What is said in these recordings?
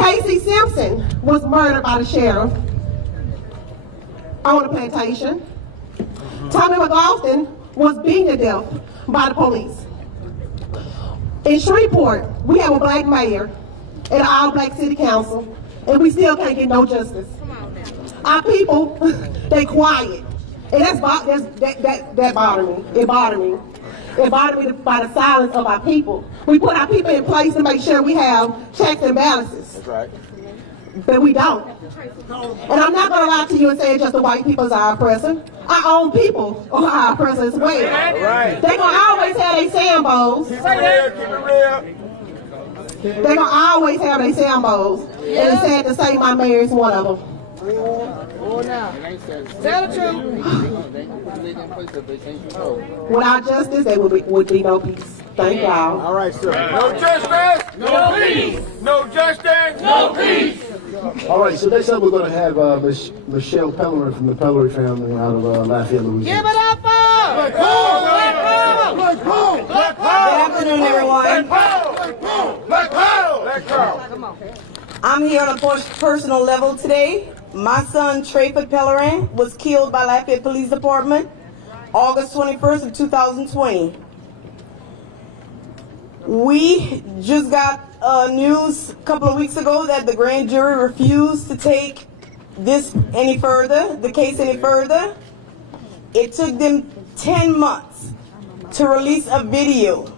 Casey Simpson was murdered by the sheriff on the plantation. Tommy McLaughlin was beaten to death by the police. In Shreveport, we have a black mayor and an all-black city council, and we still can't get no justice. Our people, they quiet, and that bothered me. It bothered me. It bothered me by the silence of our people. We put our people in place to make sure we have checks and balances. That's right. But we don't. And I'm not going to lie to you and say just the white people are our oppressor. Our own people are our oppressor as well. Right. They're going to always have their sambos. Keep it real. They're going to always have their sambos. Yeah. And it's sad to say my mayor is one of them. Tell the truth. Without justice, there would be no peace. Thank y'all. All right, sir. No justice, no peace. No justice, no peace. All right, so next up we're going to have Michelle Pellerin from the Pellerin family out of Lafayette, Louisiana. Give it up for Black Power! Black Power! Black Power! Good afternoon, everyone. Black Power! Black Power! Black Power! Come on. I'm here on a personal level today. My son, Trey Pellerin, was killed by Lafayette Police Department August 21st of 2020. We just got news a couple of weeks ago that the grand jury refused to take this any further, the case any further. It took them 10 months to release a video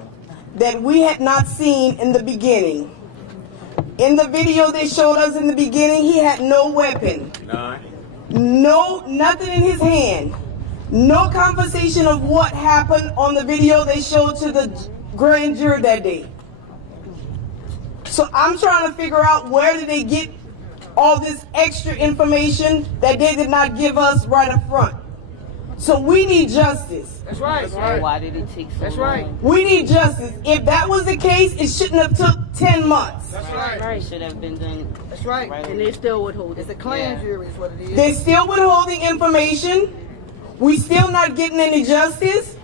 that we had not seen in the beginning. In the video they showed us in the beginning, he had no weapon. Nothing in his hand. No conversation of what happened on the video they showed to the grand jury that day. So I'm trying to figure out where did they get all this extra information that they did not give us right up front. So we need justice. That's right. That's right. Why did it take so long? That's right. We need justice. If that was the case, it shouldn't have took 10 months. That's right. It should have been done. That's right. And they still withhold. It's a clan jury is what it is. They're still withholding information. We still not getting any justice.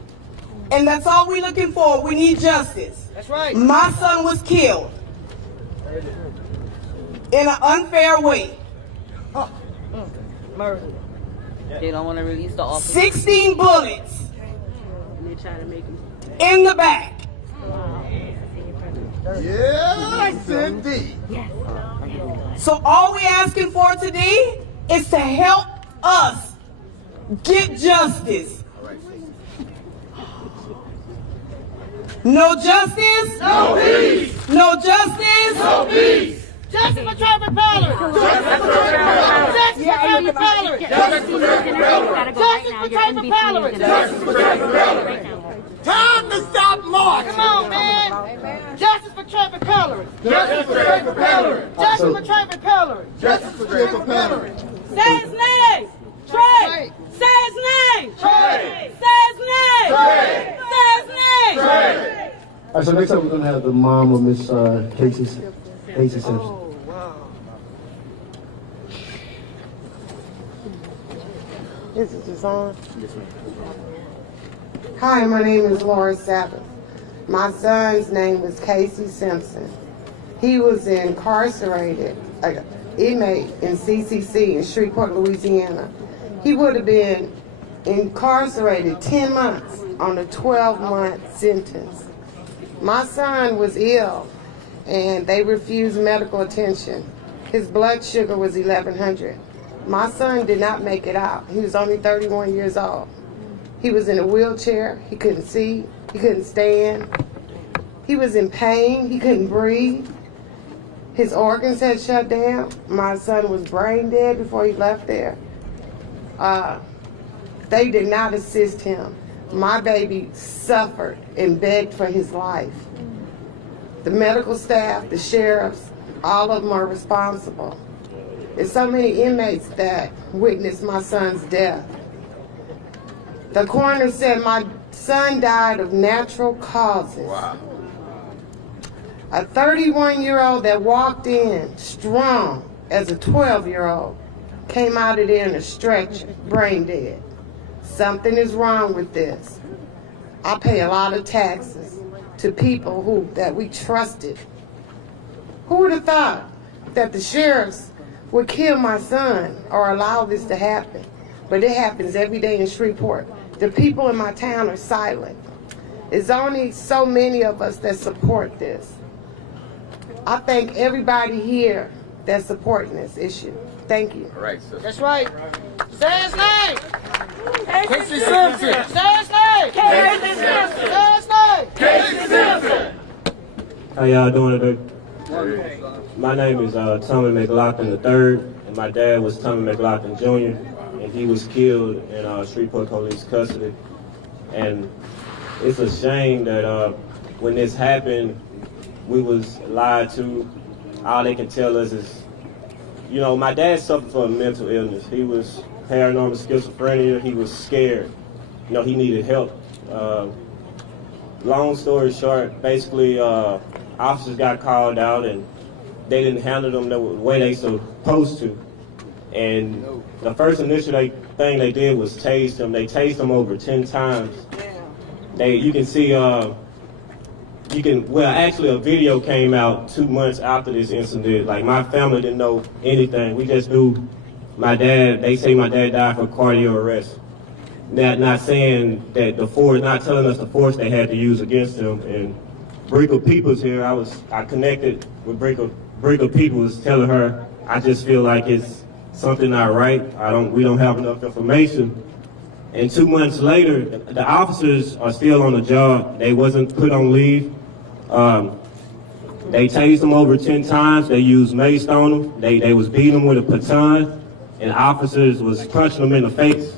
And that's all we're looking for. We need justice. That's right. My son was killed in an unfair way. Murder. They don't want to release the officer. 16 bullets And they're trying to make him. in the back. Yes, indeed. So all we're asking for today is to help us get justice. No justice? No peace. No justice? No peace. Justice for Trey Pellerin. Justice for Trey Pellerin. Justice for Trey Pellerin. Justice for Trey Pellerin. Justice for Trey Pellerin. Justice for Trey Pellerin. Time to stop marching. Come on, man. Justice for Trey Pellerin. Justice for Trey Pellerin. Justice for Trey Pellerin. Justice for Trey Pellerin. Say his name. Trey. Say his name. Trey. Say his name. Trey. Say his name. Trey. All right, so next up we're going to have the mom of Miss Casey Simpson. Oh, wow. Is it just on? Hi, my name is Laura Sabbath. My son's name was Casey Simpson. He was incarcerated, an inmate in CCC in Shreveport, Louisiana. He would have been incarcerated 10 months on a 12-month sentence. My son was ill, and they refused medical attention. His blood sugar was 1100. My son did not make it out. He was only 31 years old. He was in a wheelchair. He couldn't see. He couldn't stand. He was in pain. He couldn't breathe. His organs had shut down. My son was brain dead before he left there. They did not assist him. My baby suffered and begged for his life. The medical staff, the sheriffs, all of them are responsible. There's so many inmates that witnessed my son's death. The coroner said my son died of natural causes. Wow. A 31-year-old that walked in strong as a 12-year-old came out of there in a stretcher, brain dead. Something is wrong with this. I pay a lot of taxes to people that we trusted. Who would have thought that the sheriffs would kill my son or allow this to happen. But it happens every day in Shreveport. The people in my town are silent. There's only so many of us that support this. I thank everybody here that's supporting this issue. Thank you. All right, sister. That's right. Say his name. Casey Simpson. Say his name. Casey Simpson. Say his name. Casey Simpson. How y'all doing today? My name is Tommy McLaughlin III, and my dad was Tommy McLaughlin Jr., and he was killed in Shreveport police custody. And it's a shame that when this happened, we was lied to. All they can tell us is, you know, my dad suffered from a mental illness. He was paranoid schizophrenia. He was scared. You know, he needed help. Long story short, basically, officers got called out and they didn't handle them the way they supposed to. And the first initial thing they did was tase them. They tased them over 10 times. You can see, actually a video came out 2 months after this incident. Like, my family didn't know anything. We just knew they say my dad died from cardio arrest. Not saying that not telling us the force they had to use against him. And Brica Peoples here, I connected with Brica Peoples, telling her, I just feel like it's something not right. We don't have enough information. And 2 months later, the officers are still on the job. They wasn't put on leave. They tased them over 10 times. They used mace on them. They was beating them with a baton, and officers was punching them in the face.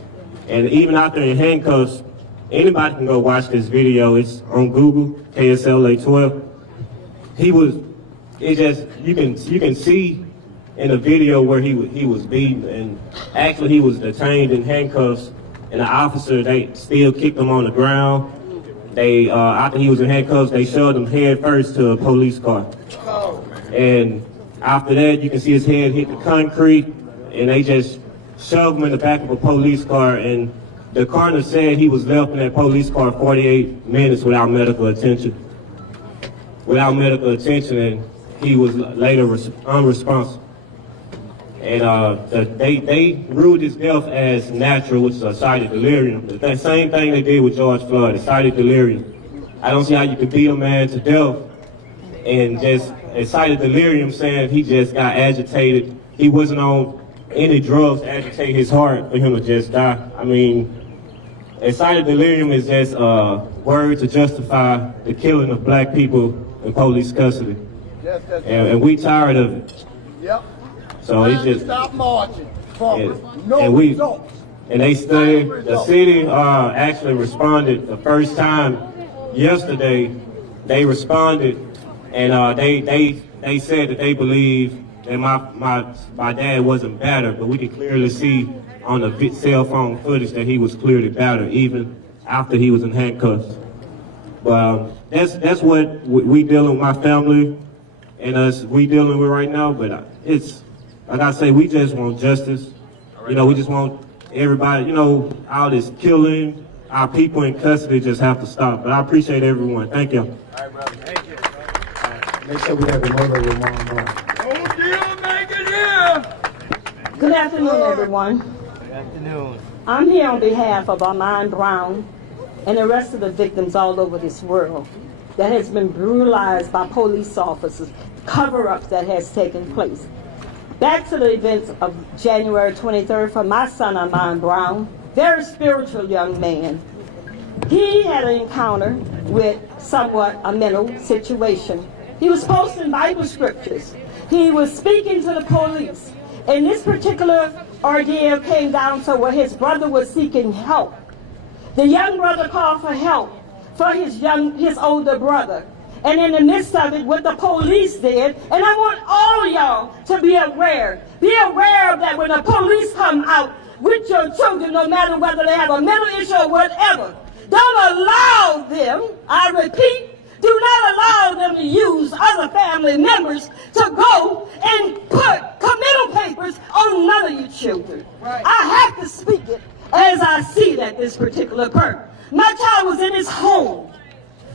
And even out there in handcuffs, anybody can go watch this video. It's on Google, KSLA 12. You can see in the video where he was beaten, and actually he was detained in handcuffs, and the officer, they still kicked him on the ground. After he was in handcuffs, they shoved him head first to a police car. And after that, you can see his head hit the concrete, and they just shoved him in the back of a police car. And the coroner said he was left in that police car 48 minutes without medical attention. And he was later unresponsive. And they ruled his death as natural, which is a cited delirium. The same thing they did with George Floyd, a cited delirium. I don't see how you could beat a man to death and just a cited delirium, saying he just got agitated. He wasn't on any drugs to agitate his heart for him to just die. I mean, a cited delirium is just a word to justify the killing of black people in police custody. And we tired of it. Yep. So it's just stop marching. And they stayed. The city actually responded the first time yesterday. They responded, and they said that they believe that my dad wasn't battered, but we could clearly see on the cell phone footage that he was clearly battered, even after he was in handcuffs. But that's what we dealing with, my family and we dealing with right now. But it's, like I say, we just want justice. You know, we just want everybody, you know, all this killing, our people in custody just have to stop. But I appreciate everyone. Thank you. All right, brother. Thank you. Make sure we have the mother with mom. Oh, dear, make it here. Good afternoon, everyone. Good afternoon. I'm here on behalf of Armand Brown and the rest of the victims all over this world that has been brutalized by police officers, cover-ups that has taken place. Back to the events of January 23rd for my son Armand Brown, very spiritual young man. He had an encounter with somewhat a mental situation. He was posting Bible scriptures. He was speaking to the police. And this particular ordeal came down to where his brother was seeking help. The young brother called for help for his older brother. And in the midst of it, what the police did, and I want all of y'all to be aware of that when the police come out with your children, no matter whether they have a mental issue or whatever, don't allow them, I repeat, do not allow them to use other family members to go and put committal papers on none of your children. Right. I have to speak it as I see that this particular part. My child was in his home,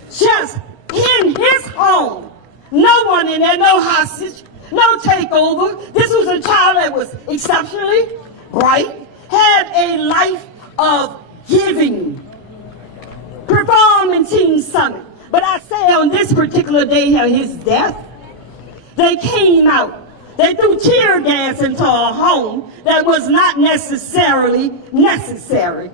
just in his home. No one in there, no hostage. no takeover. This was a child that was exceptionally bright, had a life of giving, performed in Teen Summit. But I say on this particular day of his death, they came out. They threw tear gas into a home that was not necessarily necessary.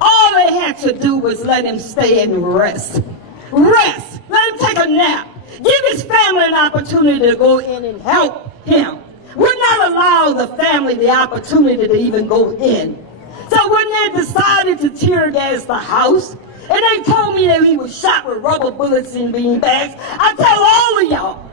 All they had to do was let him stay and rest. Rest. Let him take a nap. Give his family an opportunity to go in and help him. Would not allow the family the opportunity to even go in. So when they decided to tear gas the house, and they told me that he was shot with rubber bullets and bean bags, I tell all of y'all,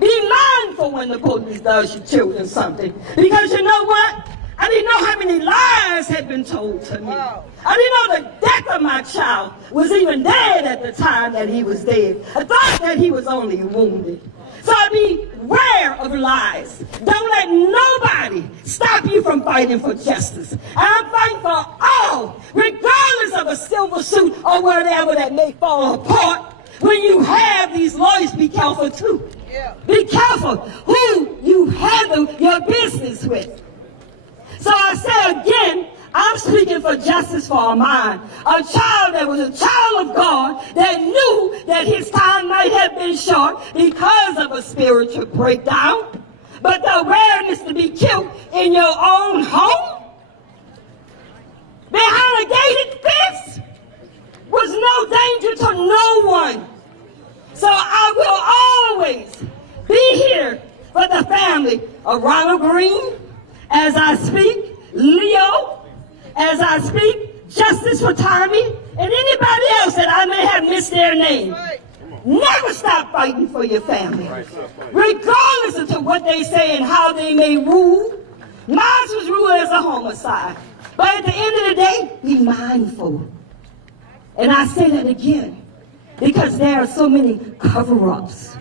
be mindful when the police does your children something. Because you know what? I didn't know how many lies had been told to me. I didn't know the death of my child was even dead at the time that he was dead. I thought that he was only wounded. So beware of lies. Don't let nobody stop you from fighting for justice. And I'm fighting for all, regardless of a silver suit or whatever that may fall apart. When you have these lawyers, be careful too. Be careful who you handle your business with. So I say again, I'm speaking for justice for Armand, a child that was a child of God that knew that his time might have been short because of a spiritual breakdown, but the awareness to be killed in your own home, behind a gated fence, was no danger to no one. So I will always be here for the family of Ronald Greene as I speak, Leo, as I speak, justice for Tommy, and anybody else that I may have missed their name. Never stop fighting for your family, regardless of what they say and how they may rule. Mine was ruled as a homicide. But at the end of the day, be mindful. And I say that again, because there are so many cover-ups.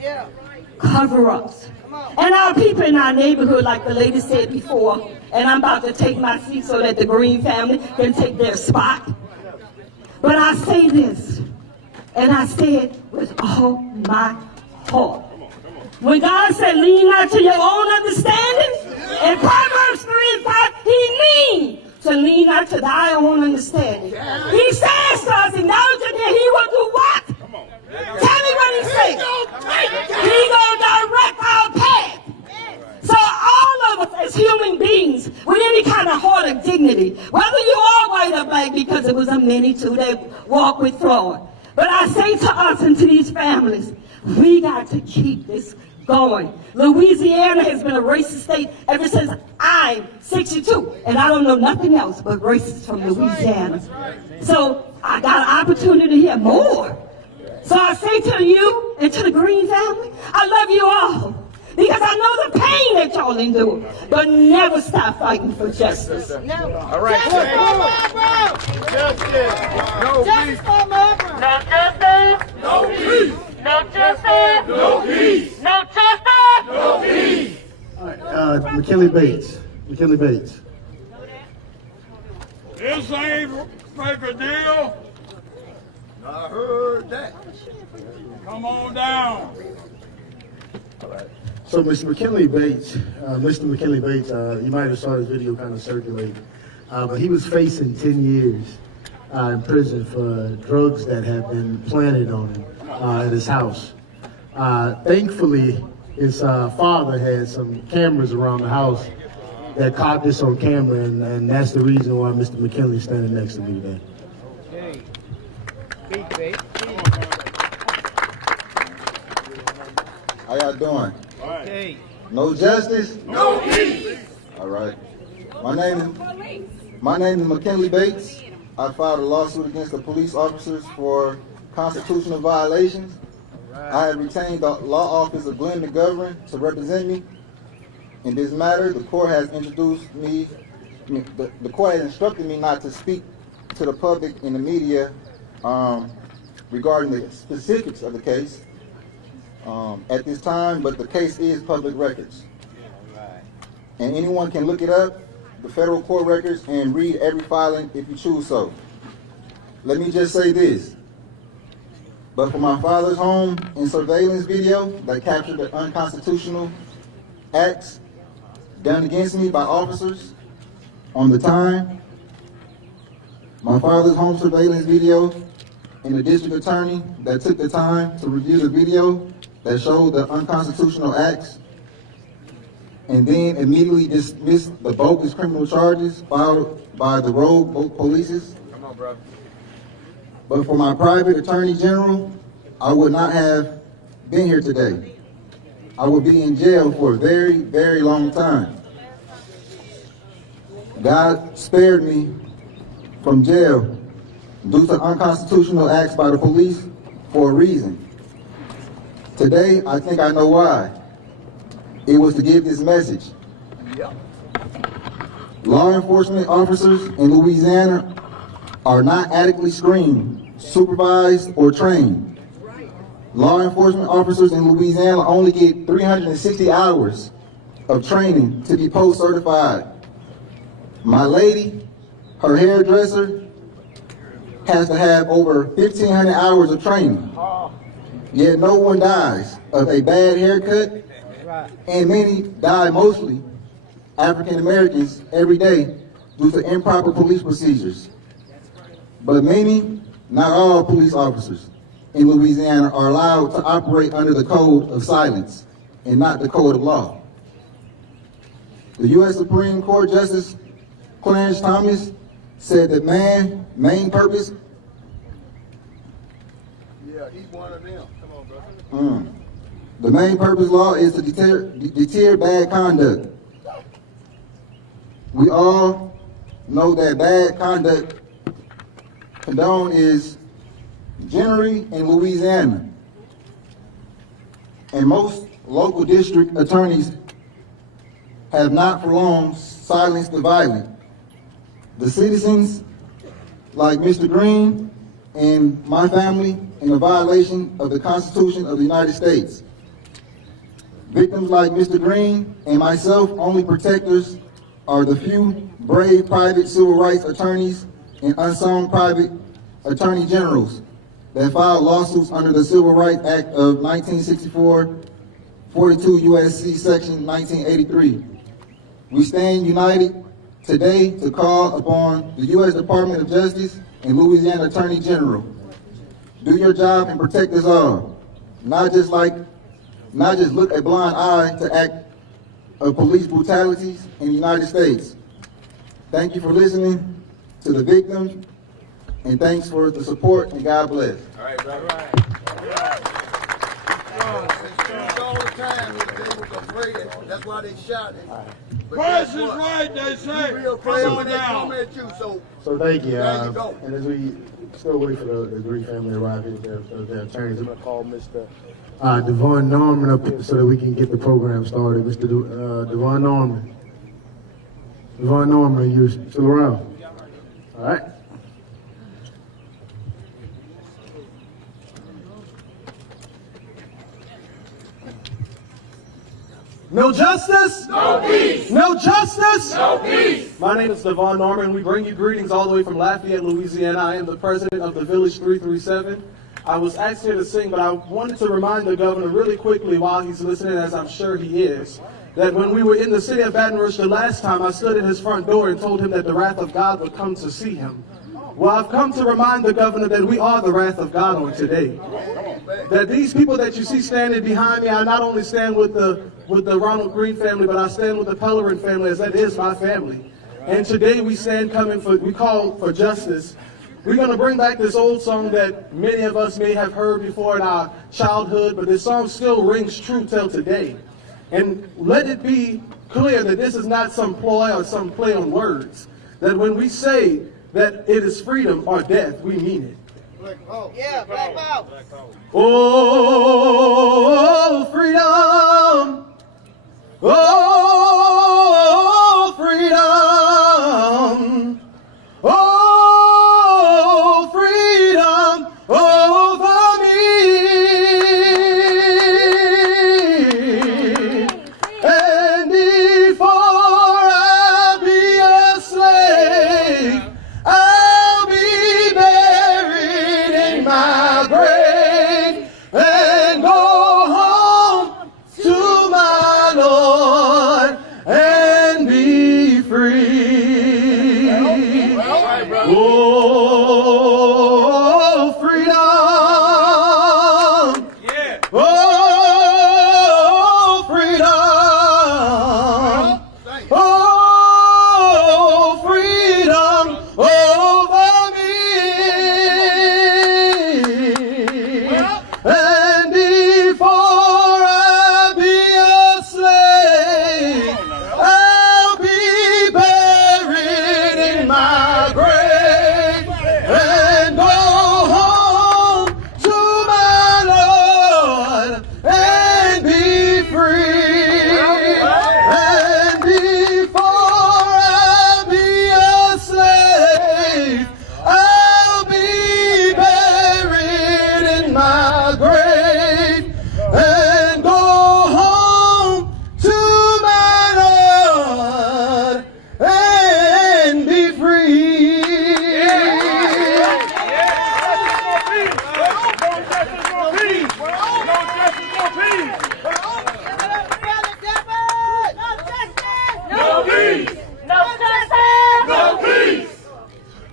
Cover-ups. And our people in our neighborhood, like the lady said before, and I'm about to take my seat so that the Greene family can take their spot. But I say this, and I say it with all my heart. When God said, lean not to your own understanding, in Proverbs 3:5, he means to lean not to thy own understanding. He says to us, acknowledging that he will do what? Tell me what he says. He gonna direct our path. So all of us as human beings with any kind of heart of dignity, whether you are white or black, because it was a many too that walk with fraud. But I say to us and to these families, we got to keep this going. Louisiana has been a racist state ever since I'm 62, and I don't know nothing else but racists from Louisiana. So I got an opportunity to hear more. So I say to you and to the Greene family, I love you all. Because I know the pain that y'all endure, but never stop fighting for justice. Never. All right. Justice for my bro. No justice. No peace. No justice. No peace. No justice. No peace. All right, McKinley Bates. McKinley Bates. This ain't make a deal. I heard that. Come on down. All right. So, Mr. McKinley Bates, you might have saw his video kind of circulate, but he was facing 10 years in prison for drugs that had been planted on him at his house. Thankfully, his father had some cameras around the house that caught this on camera, and that's the reason why Mr. McKinley is standing next to me today. How y'all doing? Okay. No justice? No peace. All right. My name is McKinley Bates. I filed a lawsuit against the police officers for constitutional violations. I have retained the law office of Glenn McGovern to represent me. In this matter, the court has introduced me, the court has instructed me not to speak to the public and the media regarding the specifics of the case at this time, but the case is public records. And anyone can look it up, the federal court records, and read every filing if you choose so. Let me just say this. But for my father's home and surveillance video that captured the unconstitutional acts done against me by officers on the time, my father's home surveillance video, and the district attorney that took the time to review the video that showed the unconstitutional acts, and then immediately dismissed the bogus criminal charges filed by the rogue police. Come on, brother. But for my private attorney general, I would not have been here today. I would be in jail for a very, very long time. God spared me from jail due to unconstitutional acts by the police for a reason. Today, I think I know why. It was to give this message. Law enforcement officers in Louisiana are not adequately screened, supervised, or trained. Law enforcement officers in Louisiana only get 360 hours of training to be post-certified. My lady, her hairdresser, has to have over 1,500 hours of training. Yet no one dies of a bad haircut, and many die, mostly African Americans, every day due to improper police procedures. But many, not all police officers in Louisiana are allowed to operate under the code of silence and not the code of law. The U.S. Supreme Court Justice Clarence Thomas said that man's main purpose. Yeah, he's one of them. Come on, brother. The main purpose law is to deter bad conduct. We all know that bad conduct condone is generally in Louisiana. And most local district attorneys have not for long silenced the violent. The citizens, like Mr. Greene and my family, in a violation of the Constitution of the United States. Victims like Mr. Greene and myself, only protectors are the few brave private civil rights attorneys and unsung private attorney generals that filed lawsuits under the Civil Rights Act of 1964, 42 U.S.C. Section 1983. We stand united today to call upon the U.S. Department of Justice and Louisiana Attorney General. Do your job and protect us all. Not just look a blind eye to act of police brutalities in the United States. Thank you for listening to the victims, and thanks for the support, and God bless. All right, brother. All the time, they was afraid. That's why they shot him. Price is right, they say. So thank you. And as we still wait for the Greene family to arrive here, their attorneys, I'm going to call Mr. Devon Norman up here so that we can get the program started. Mr. Devon Norman. Devon Norman, are you still around? All right. No justice? No peace. No justice? No peace. My name is Devon Norman. We bring you greetings all the way from Lafayette, Louisiana. I am the president of the Village 337. I was asked here to sing, but I wanted to remind the governor really quickly while he's listening, as I'm sure he is, that when we were in the city of Baton Rouge the last time, I stood at his front door and told him that the wrath of God would come to see him. Well, I've come to remind the governor that we are the wrath of God on today. That these people that you see standing behind me, I not only stand with the Ronald Greene family, but I stand with the Pellerin family, as that is my family. And today we call for justice. We're going to bring back this old song that many of us may have heard before in our childhood, but this song still rings true till today. And let it be clear that this is not some ploy or some play on words. That when we say that it is freedom or death, we mean it. Yeah, black power. Oh, freedom. Oh, freedom. Oh, freedom over me. And before I be a slave, I'll be buried in my grave.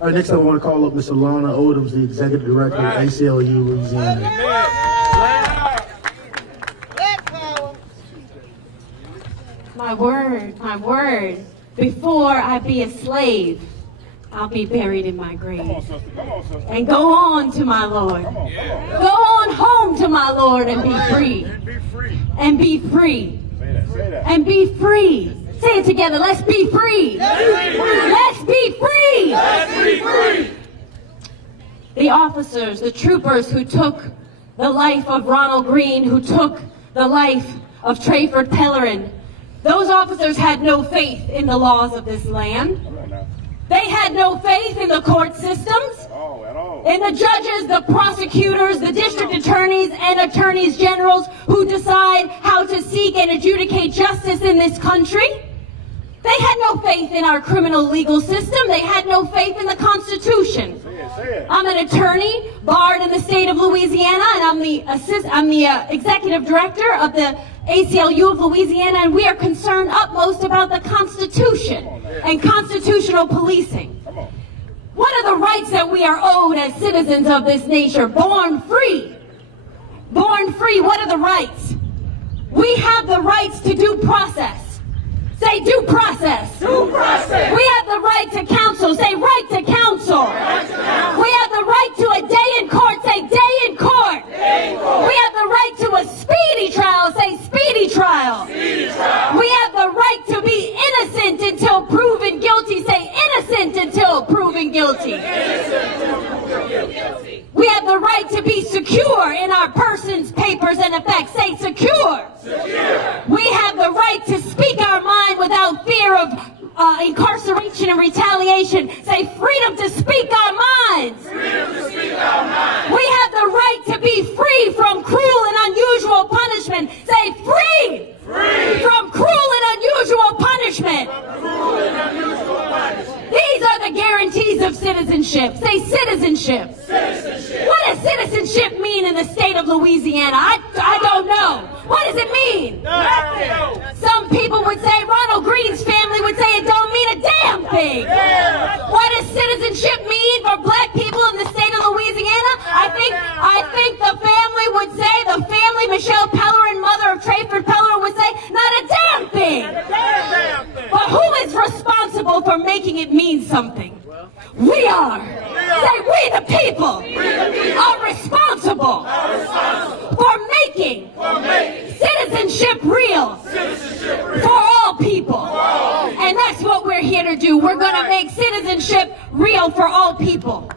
All right, next time I want to call up Mr. Lana Odoms, the Executive Director of ACLU Louisiana. My word. Before I be a slave, I'll be buried in my grave. And go on to my Lord. Go on home to my Lord and be free. And be free. And be free. Say it together. Let's be free. Let's be free. Let's be free. The officers, the troopers who took the life of Ronald Greene, who took the life of Trey Pellerin, those officers had no faith in the laws of this land. They had no faith in the court systems, in the judges, the prosecutors, the district attorneys, and attorneys generals who decide how to seek and adjudicate justice in this country. They had no faith in our criminal legal system. They had no faith in the Constitution. I'm an attorney, barred in the state of Louisiana, and I'm the executive director of the ACLU of Louisiana, and we are concerned utmost about the Constitution and constitutional policing. What are the rights that we are owed as citizens of this nation? Born free. Born free, what are the rights? We have the rights to due process. Say due process. Due process. We have the right to counsel. Say right to counsel. Right to counsel. We have the right to a day in court. Say day in court. Day in court. We have the right to a speedy trial. Say speedy trial. Speedy trial. We have the right to be innocent until proven guilty. Say innocent until proven guilty. Innocent until proven guilty. We have the right to be secure in our persons, papers, and effects. Say secure. Secure. We have the right to speak our mind without fear of incarceration and retaliation. Say freedom to speak our minds. Freedom to speak our minds. We have the right to be free from cruel and unusual punishment. Say free. Free. From cruel and unusual punishment. From cruel and unusual punishment. These are the guarantees of citizenship. Say citizenship. Citizenship. What does citizenship mean in the state of Louisiana? I don't know. What does it mean? No. Some people would say, Ronald Greene's family would say it don't mean a damn thing. Yeah. What does citizenship mean for black people in the state of Louisiana? I think the family would say, the family, Michelle Pellerin, mother of Trey Pellerin, would say, not a damn thing. But who is responsible for making it mean something? We are. Say we the people are responsible for making citizenship real for all people. And that's what we're here to do. We're going to make citizenship real for all people.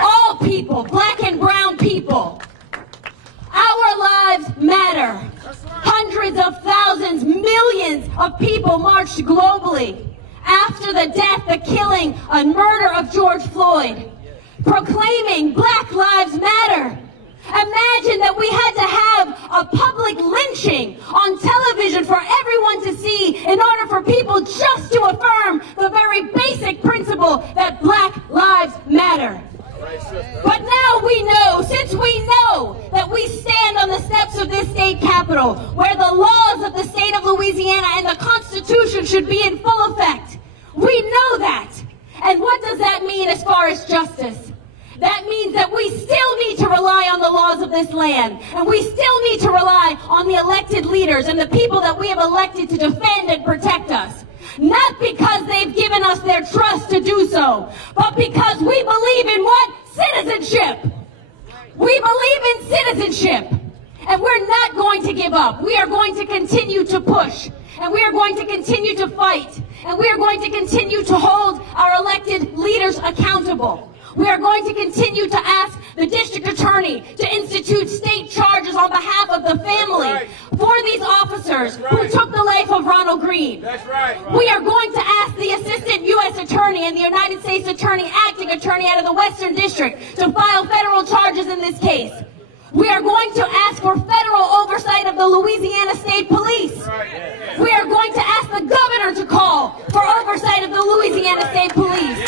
All people, black and brown people. Our lives matter. Hundreds of thousands, millions of people marched globally after the death, the killing, and murder of George Floyd, proclaiming Black Lives Matter. Imagine that we had to have a public lynching on television for everyone to see in order for people just to affirm the very basic principle that Black Lives Matter. But now we know, since we know that we stand on the steps of this state capitol, where the laws of the state of Louisiana and the Constitution should be in full effect. We know that. And what does that mean as far as justice? That means that we still need to rely on the laws of this land. And we still need to rely on the elected leaders and the people that we have elected to defend and protect us. Not because they've given us their trust to do so, but because we believe in what? Citizenship. We believe in citizenship. And we're not going to give up. We are going to continue to push. And we are going to continue to fight. And we are going to continue to hold our elected leaders accountable. We are going to continue to ask the district attorney to institute state charges on behalf of the family for these officers who took the life of Ronald Greene. We are going to ask the assistant U.S. attorney and the United States attorney, acting attorney out of the Western District to file federal charges in this case. We are going to ask for federal oversight of the Louisiana State Police. We are going to ask the governor to call for oversight of the Louisiana State Police.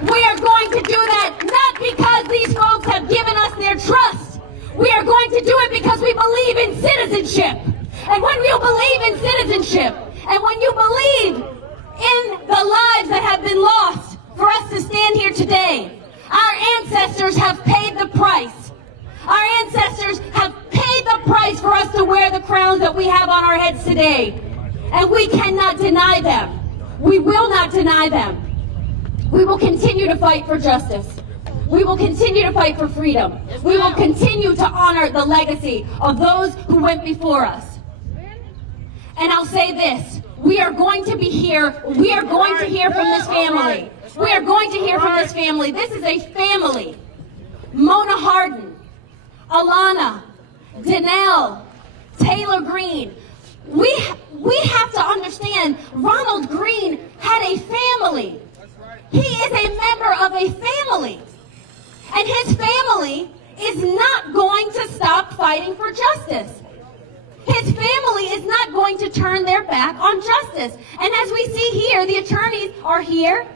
We are going to do that not because these folks have given us their trust. We are going to do it because we believe in citizenship. And when you believe in citizenship, and when you believe in the lives that have been lost for us to stand here today. Our ancestors have paid the price. Our ancestors have paid the price for us to wear the crowns that we have on our heads today. And we cannot deny them. We will not deny them. We will continue to fight for justice. We will continue to fight for freedom. We will continue to honor the legacy of those who went before us. And I'll say this, we are going to be here, we are going to hear from this family. We are going to hear from this family. This is a family. Mona Hardin, Alana, Danelle, Taylor Greene. We have to understand Ronald Greene had a family. He is a member of a family. And his family is not going to stop fighting for justice. His family is not going to turn their back on justice. And as we see here, the attorneys are here.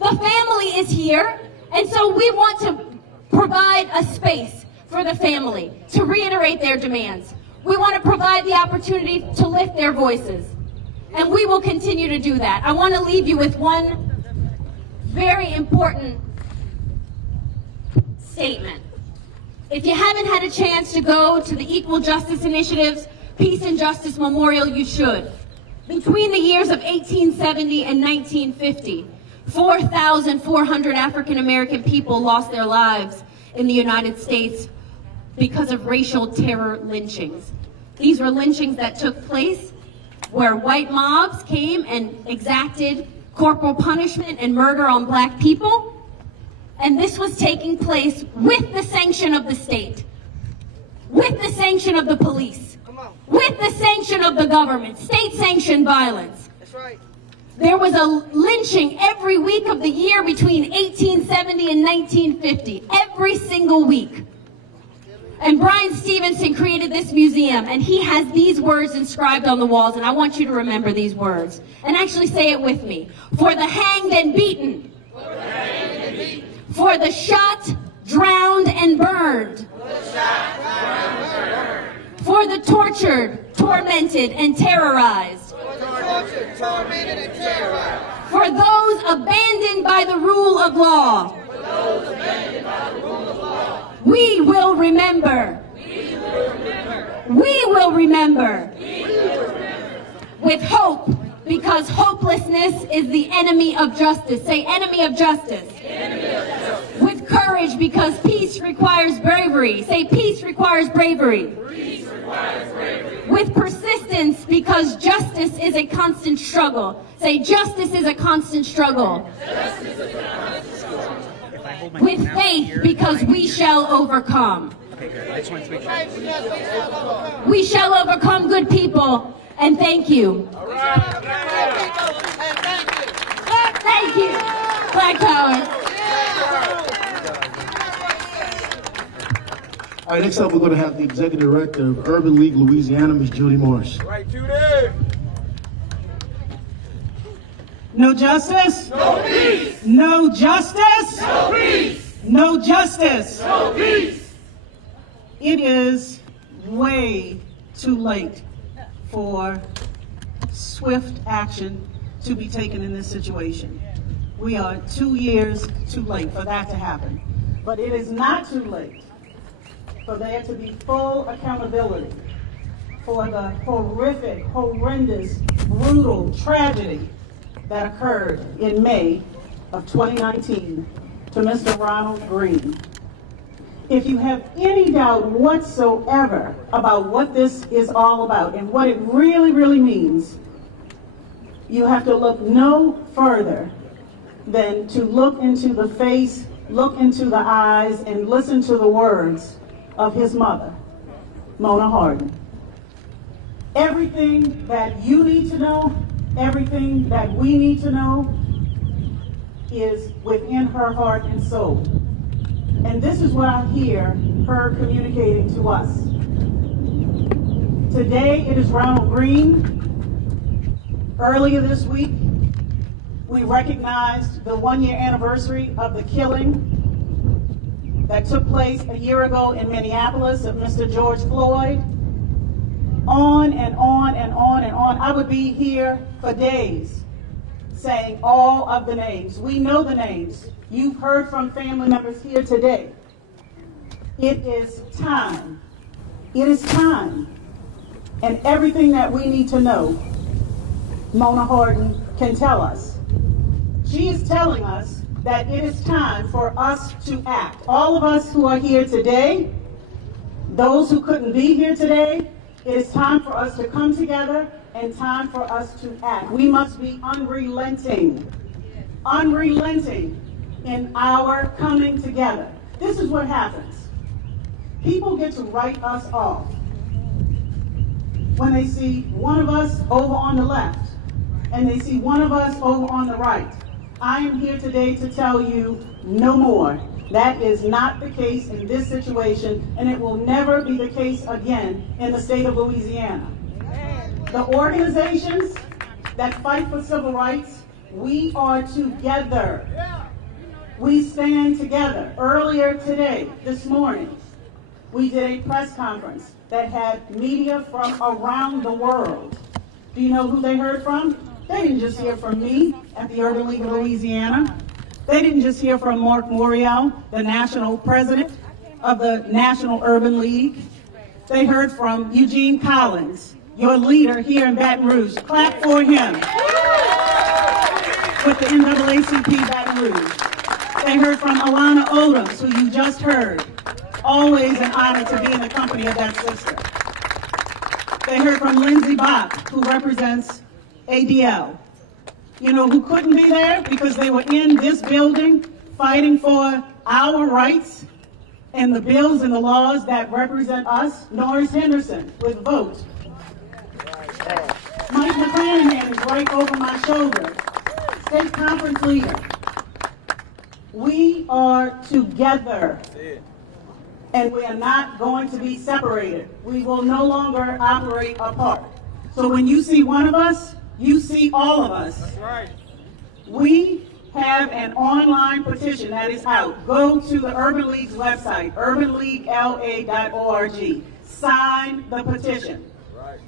The family is here. And so we want to provide a space for the family to reiterate their demands. We want to provide the opportunity to lift their voices. And we will continue to do that. I want to leave you with one very important statement. If you haven't had a chance to go to the Equal Justice Initiative's Peace and Justice Memorial, you should. Between the years of 1870 and 1950, 4,400 African American people lost their lives in the United States because of racial terror lynchings. These were lynchings that took place where white mobs came and exacted corporal punishment and murder on black people. And this was taking place with the sanction of the state, with the sanction of the police, with the sanction of the government, state-sanctioned violence. That's right. There was a lynching every week of the year between 1870 and 1950, every single week. And Brian Stevenson created this museum, and he has these words inscribed on the walls, and I want you to remember these words. And actually say it with me. For the hanged and beaten. For the hanged and beaten. For the shot, drowned, and burned. For the shot, drowned, and burned. For the tortured, tormented, and terrorized. For the tortured, tormented, and terrorized. For those abandoned by the rule of law. For those abandoned by the rule of law. We will remember. We will remember. We will remember. We will remember. With hope, because hopelessness is the enemy of justice. Say, enemy of justice. Enemy of justice. With courage, because peace requires bravery. Say, peace requires bravery. Peace requires bravery. With persistence, because justice is a constant struggle. Say, justice is a constant struggle. Justice is a constant struggle. With faith, because we shall overcome. We shall overcome, good people, and thank you. Thank you. Black Power. All right, next up we're going to have the Executive Director of Urban League Louisiana, Ms. Judy Morris. Right, Judy. No justice? No peace. No justice? No peace. No justice. No peace. It is way too late for swift action to be taken in this situation. We are 2 years too late for that to happen. But it is not too late for there to be full accountability for the horrific, horrendous, brutal tragedy that occurred in May of 2019 to Mr. Ronald Greene. If you have any doubt whatsoever about what this is all about and what it really, really means, you have to look no further than to look into the face, look into the eyes, and listen to the words of his mother, Mona Hardin. Everything that you need to know, everything that we need to know is within her heart and soul. And this is what I hear her communicating to us. Today it is Ronald Greene. Earlier this week, we recognized the 1-year anniversary of the killing that took place a year ago in Minneapolis of Mr. George Floyd. On and on and on and on. I would be here for days saying all of the names. We know the names. You've heard from family members here today. It is time. It is time. And everything that we need to know, Mona Horton can tell us. She is telling us that it is time for us to act. All of us who are here today, those who couldn't be here today, it is time for us to come together and time for us to act. We must be unrelenting in our coming together. This is what happens. People get to write us off when they see one of us over on the left and they see one of us over on the right. I am here today to tell you no more. That is not the case in this situation, and it will never be the case again in the state of Louisiana. The organizations that fight for civil rights, we are together. We stand together. Earlier today, this morning, we did a press conference that had media from around the world. Do you know who they heard from? They didn't just hear from me at the Urban League of Louisiana. They didn't just hear from Mark Morial, the national president of the National Urban League. They heard from Eugene Collins, your leader here in Baton Rouge. Clap for him. With the NAACP Baton Rouge. They heard from Alana Odoms, who you just heard. Always an honor to be in the company of that sister. They heard from Lindsey Bach, who represents ADL. You know who couldn't be there because they were in this building fighting for our rights and the bills and the laws that represent us? Norris Henderson with VOTE. Mike McLaughlin is right over my shoulder. State conference leader. We are together. And we are not going to be separated. We will no longer operate apart. So when you see one of us, you see all of us. That's right. We have an online petition that is out. Go to the Urban League's website, urbanleaguela.org. Sign the petition. Right.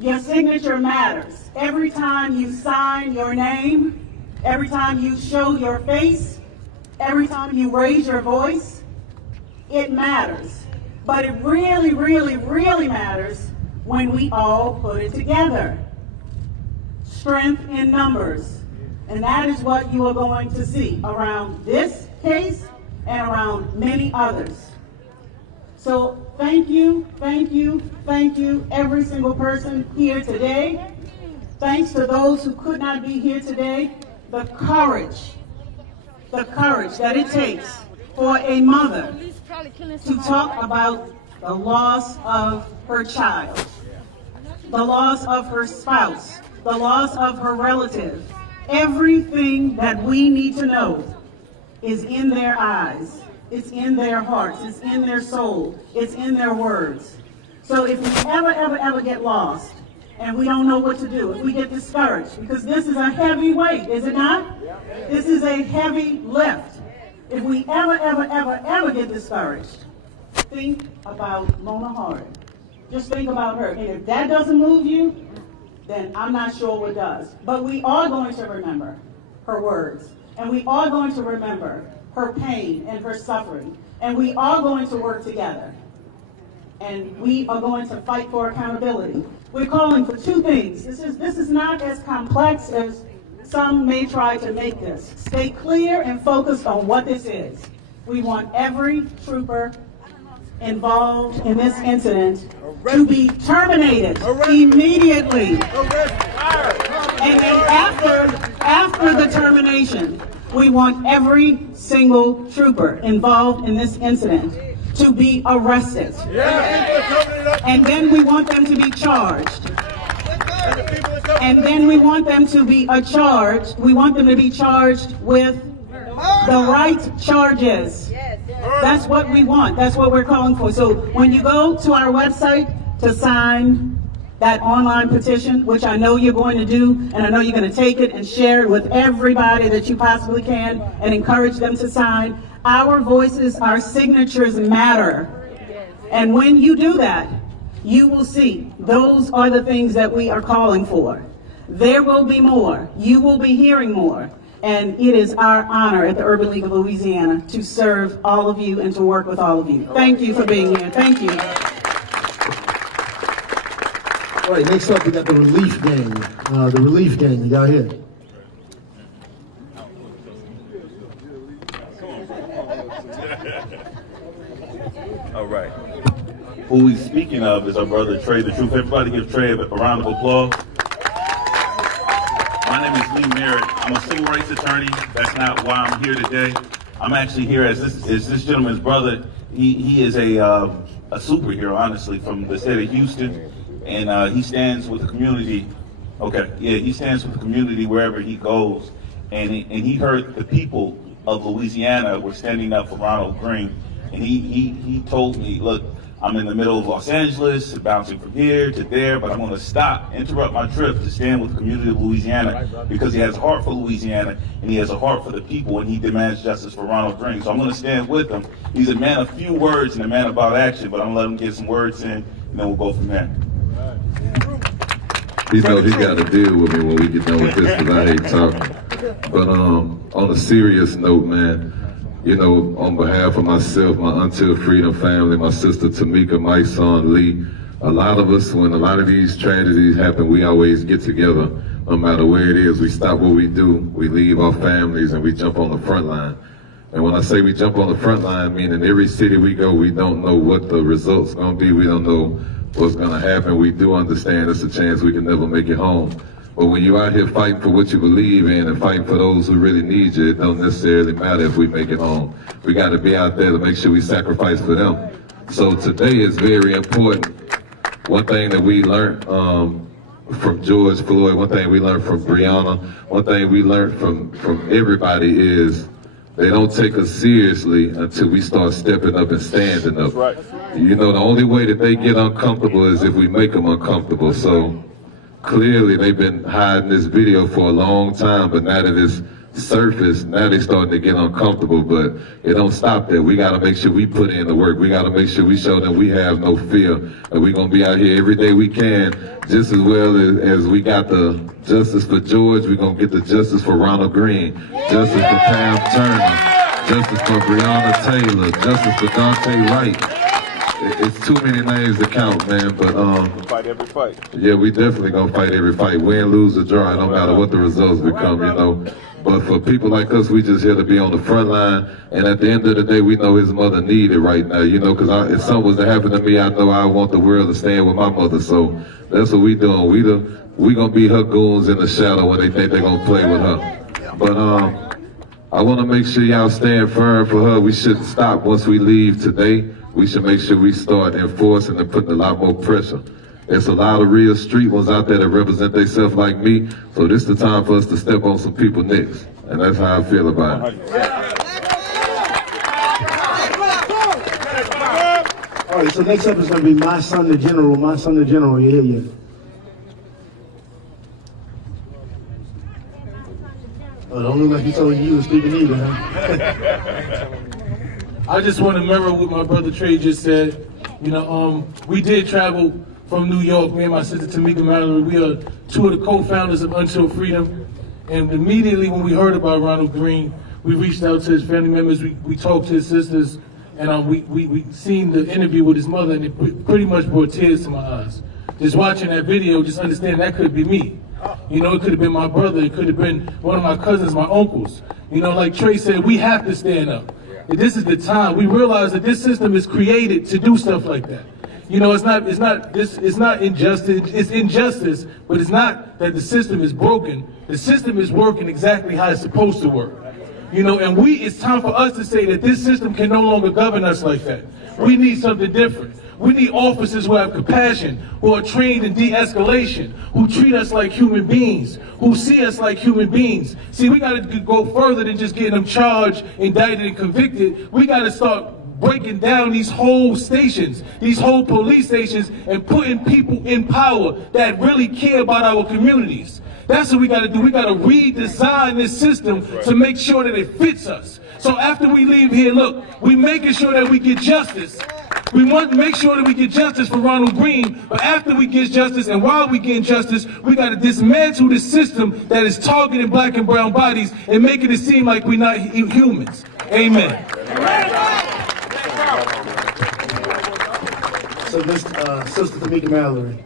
Your signature matters. Every time you sign your name, every time you show your face, every time you raise your voice, it matters. But it really, really, really matters when we all put it together. Strength in numbers. And that is what you are going to see around this case and around many others. So thank you, every single person here today. Thanks to those who could not be here today. The courage that it takes for a mother to talk about the loss of her child, the loss of her spouse, the loss of her relative. Everything that we need to know is in their eyes, it's in their hearts, it's in their soul, it's in their words. So if we ever get lost and we don't know what to do, if we get discouraged, because this is a heavy weight, is it not? This is a heavy lift. If we ever get discouraged, think about Mona Horton. Just think about her. And if that doesn't move you, then I'm not sure what does. But we are going to remember her words. And we are going to remember her pain and her suffering. And we are going to work together. And we are going to fight for accountability. We're calling for two things. This is not as complex as some may try to make this. Stay clear and focused on what this is. We want every trooper involved in this incident to be terminated immediately. And then after the termination, we want every single trooper involved in this incident to be arrested. And then we want them to be charged. And then we want them to be charged with the right charges. That's what we want. That's what we're calling for. So when you go to our website to sign that online petition, which I know you're going to do, and I know you're going to take it and share it with everybody that you possibly can and encourage them to sign, our voices, our signatures matter. And when you do that, you will see those are the things that we are calling for. There will be more. You will be hearing more. And it is our honor at the Urban League of Louisiana to serve all of you and to work with all of you. Thank you for being here. Thank you. All right, next up we got the relief gang. The relief gang, y'all here? All right. Who he's speaking of is our brother Trey the Truth. Everybody give Trey a round of applause. My name is Lee Merritt. I'm a civil rights attorney. That's not why I'm here today. I'm actually here as this gentleman's brother. He is a superhero, honestly, from the state of Houston, and he stands with the community. Okay, yeah, he stands with the community wherever he goes, and he heard the people of Louisiana were standing up for Ronald Greene, and he told me, look, I'm in the middle of Los Angeles, bouncing from here to there, but I'm going to interrupt my trip to stand with the community of Louisiana because he has a heart for Louisiana and he has a heart for the people, and he demands justice for Ronald Greene. So I'm going to stand with him. He's a man of few words and a man about action, but I'm going to let him get some words in, and then we'll go from there. He knows he got to deal with me when we get done with this because I hate talking. But on a serious note, man, you know, on behalf of myself, my Until Freedom family, my sister Tamika, my son Lee, a lot of us, when a lot of these tragedies happen, we always get together. No matter where it is, we stop what we do, we leave our families, and we jump on the front line. And when I say we jump on the front line, meaning every city we go, we don't know what the result's going to be. We don't know what's going to happen. We do understand it's a chance we can never make it home. But when you're out here fighting for what you believe in and fighting for those who really need you, it don't necessarily matter if we make it home. We got to be out there to make sure we sacrifice for them. So today is very important. One thing that we learned from George Floyd, one thing we learned from Breonna, one thing we learned from everybody is they don't take us seriously until we start stepping up and standing up. Right. You know, the only way that they get uncomfortable is if we make them uncomfortable. So clearly they've been hiding this video for a long time, but now that it's surfaced, now they're starting to get uncomfortable, but it don't stop there. We got to make sure we put in the work. We got to make sure we show them we have no fear, and we're going to be out here every day we can, just as well as we got the justice for George, we're going to get the justice for Ronald Greene, justice for Pam Turner, justice for Breonna Taylor, justice for Dante Wright. It's too many names to count, man, but Fight every fight. yeah, we definitely gonna fight every fight, win, lose, or draw. It don't matter what the results become, you know. But for people like us, we just here to be on the front line, and at the end of the day, we know his mother needed right now, you know, because if something was to happen to me, I know I want the world to stand with my mother, so that's what we doing. We gonna be her goons in the shadow when they think they gonna play with her. But I wanna make sure y'all stand firm for her. We shouldn't stop once we leave today. We should make sure we start enforcing and putting a lot more pressure. There's a lot of real street ones out there that represent themselves like me, so this is the time for us to step on some people next, and that's how I feel about it. All right, so next up is going to be my son the general. My son the general, you hear you? Oh, don't look like he told you were speaking either, huh? I just want to mirror what my brother Trey just said. You know, we did travel from New York. Me and my sister Tamika Mallory, we are two of the co-founders of Until Freedom. And immediately when we heard about Ronald Greene, we reached out to his family members. We talked to his sisters, and we seen the interview with his mother, and it pretty much brought tears to my eyes. Just watching that video, just understand that could be me. You know, it could have been my brother. It could have been one of my cousins, my uncles. You know, like Trey said, we have to stand up. This is the time. We realize that this system is created to do stuff like that. You know, it's not injustice, it's injustice, but it's not that the system is broken. The system is working exactly how it's supposed to work. You know, and it's time for us to say that this system can no longer govern us like that. We need something different. We need officers who have compassion, who are trained in de-escalation, who treat us like human beings, who see us like human beings. See, we got to go further than just getting them charged, indicted, and convicted. We got to start breaking down these whole stations, these whole police stations, and putting people in power that really care about our communities. That's what we got to do. We got to redesign this system to make sure that it fits us. So after we leave here, look, we making sure that we get justice We want to make sure that we get justice for Ronald Greene, but after we get justice and while we get justice, we got to dismantle this system that is targeting black and brown bodies and making it seem like we're not humans. Amen. So, Sister Tamika Mallory.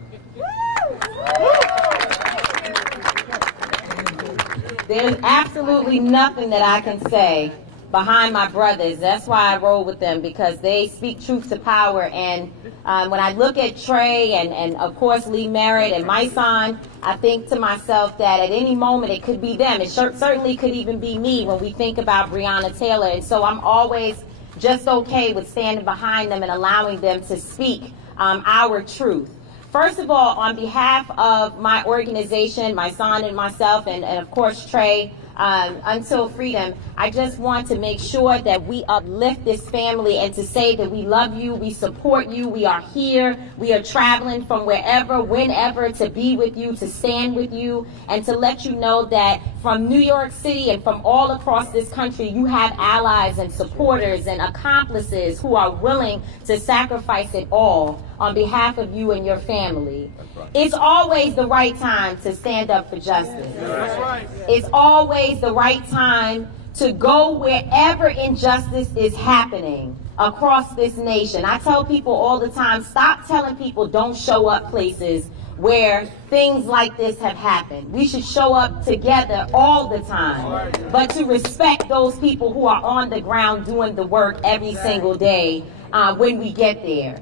There's absolutely nothing that I can say behind my brothers. That's why I roll with them, because they speak truth to power. And when I look at Trey and of course Lee Merritt and my son, I think to myself that at any moment it could be them. It certainly could even be me when we think about Breonna Taylor. And so I'm always just okay with standing behind them and allowing them to speak our truth. First of all, on behalf of my organization, my son and myself, and of course Trey, Until Freedom, I just want to make sure that we uplift this family and to say that we love you, we support you, we are here, we are traveling from wherever, whenever to be with you, to stand with you, and to let you know that from New York City and from all across this country, you have allies and supporters and accomplices who are willing to sacrifice it all on behalf of you and your family. It's always the right time to stand up for justice. It's always the right time to go wherever injustice is happening across this nation. I tell people all the time, stop telling people don't show up places where things like this have happened. We should show up together all the time, but to respect those people who are on the ground doing the work every single day when we get there.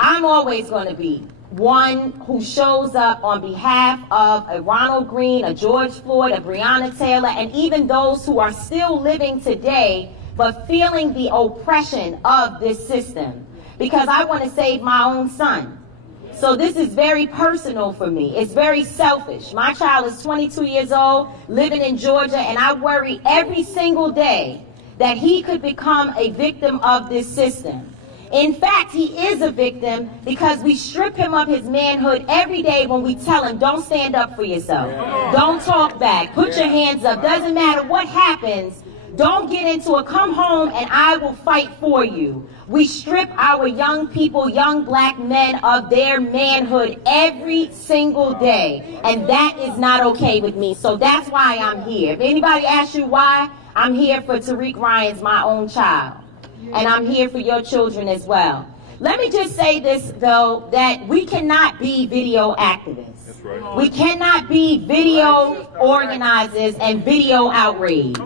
I'm always going to be one who shows up on behalf of a Ronald Greene, a George Floyd, a Breonna Taylor, and even those who are still living today but feeling the oppression of this system, because I want to save my own son. So this is very personal for me. It's very selfish. My child is 22 years old, living in Georgia, and I worry every single day that he could become a victim of this system. In fact, he is a victim because we strip him of his manhood every day when we tell him, don't stand up for yourself. Don't talk back. Put your hands up. Doesn't matter what happens. Don't get into it. Come home and I will fight for you. We strip our young people, young black men, of their manhood every single day. And that is not okay with me. So that's why I'm here. If anybody asks you why, I'm here for Tariq Ryan's my own child. And I'm here for your children as well. Let me just say this, though, that we cannot be video activists. We cannot be video organizers and video outrage.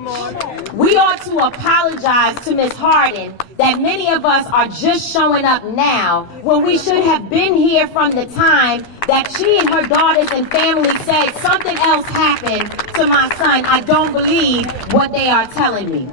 We ought to apologize to Ms. Hardin that many of us are just showing up now when we should have been here from the time that she and her daughters and family said something else happened to my son. I don't believe what they are telling me.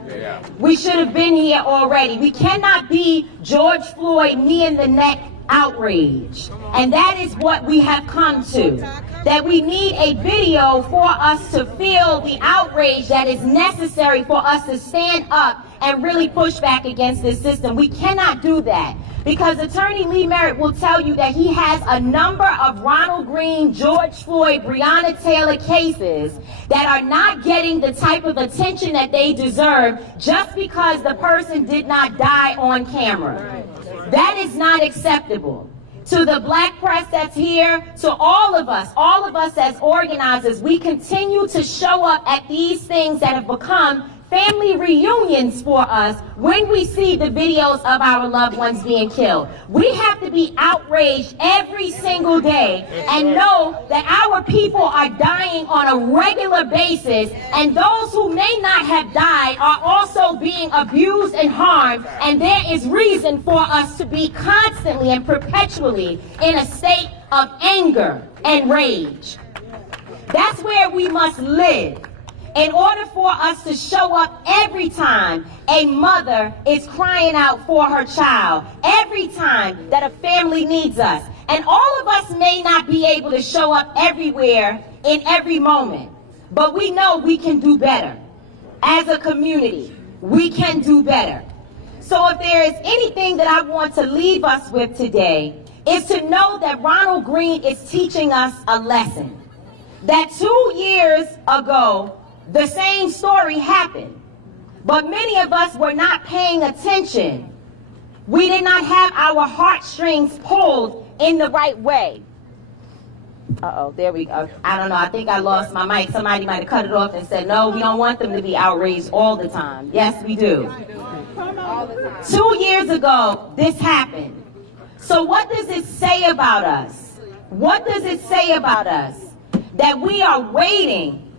We should have been here already. We cannot be George Floyd knee in the neck outrage. And that is what we have come to. That we need a video for us to feel the outrage that is necessary for us to stand up and really push back against this system. We cannot do that because Attorney Lee Merritt will tell you that he has a number of Ronald Greene, George Floyd, Breonna Taylor cases that are not getting the type of attention that they deserve just because the person did not die on camera. That is not acceptable. To the black press that's here, to all of us as organizers, we continue to show up at these things that have become family reunions for us when we see the videos of our loved ones being killed. We have to be outraged every single day and know that our people are dying on a regular basis, and those who may not have died are also being abused and harmed, and there is reason for us to be constantly and perpetually in a state of anger and rage. That's where we must live. In order for us to show up every time a mother is crying out for her child, every time that a family needs us. And all of us may not be able to show up everywhere in every moment, but we know we can do better. As a community, we can do better. So if there is anything that I want to leave us with today, is to know that Ronald Greene is teaching us a lesson. That 2 years ago, the same story happened, but many of us were not paying attention We did not have our heartstrings pulled in the right way. Uh-oh, there we go. I don't know, I think I lost my mic. Somebody might have cut it off and said, no, we don't want them to be outraged all the time. Yes, we do. 2 years ago, this happened. So what does it say about us? What does it say about us that we are waiting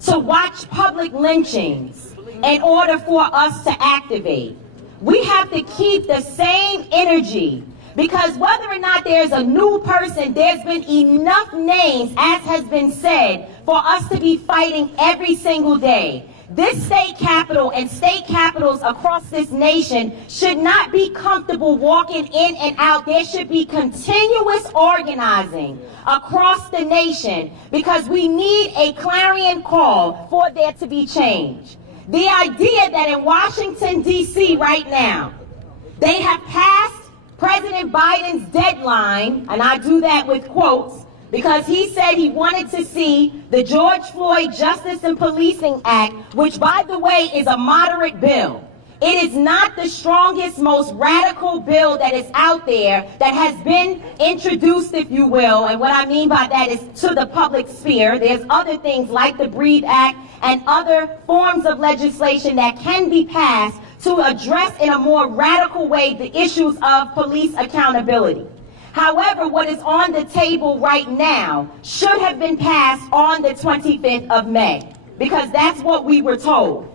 to watch public lynchings in order for us to activate? We have to keep the same energy, because whether or not there's a new person, there's been enough names, as has been said, for us to be fighting every single day. This state capitol and state capitals across this nation should not be comfortable walking in and out. There should be continuous organizing across the nation, because we need a clarion call for there to be change. The idea that in Washington, D.C. right now, they have passed President Biden's deadline, and I do that with quotes, because he said he wanted to see the George Floyd Justice and Policing Act, which, by the way, is a moderate bill. It is not the strongest, most radical bill that is out there that has been introduced, if you will, and what I mean by that is to the public sphere. There's other things like the Breathe Act and other forms of legislation that can be passed to address in a more radical way the issues of police accountability. However, what is on the table right now should have been passed on the 25th of May, because that's what we were told.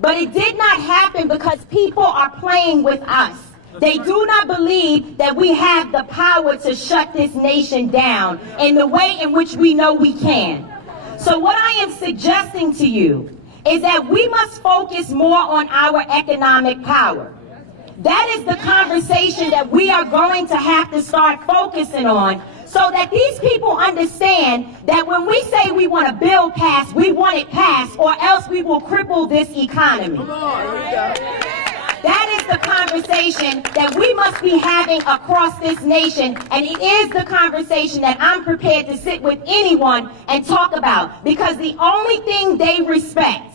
But it did not happen because people are playing with us. They do not believe that we have the power to shut this nation down in the way in which we know we can. So what I am suggesting to you is that we must focus more on our economic power. That is the conversation that we are going to have to start focusing on, so that these people understand that when we say we want a bill passed, we want it passed, or else we will cripple this economy. That is the conversation that we must be having across this nation, and it is the conversation that I'm prepared to sit with anyone and talk about, because the only thing they respect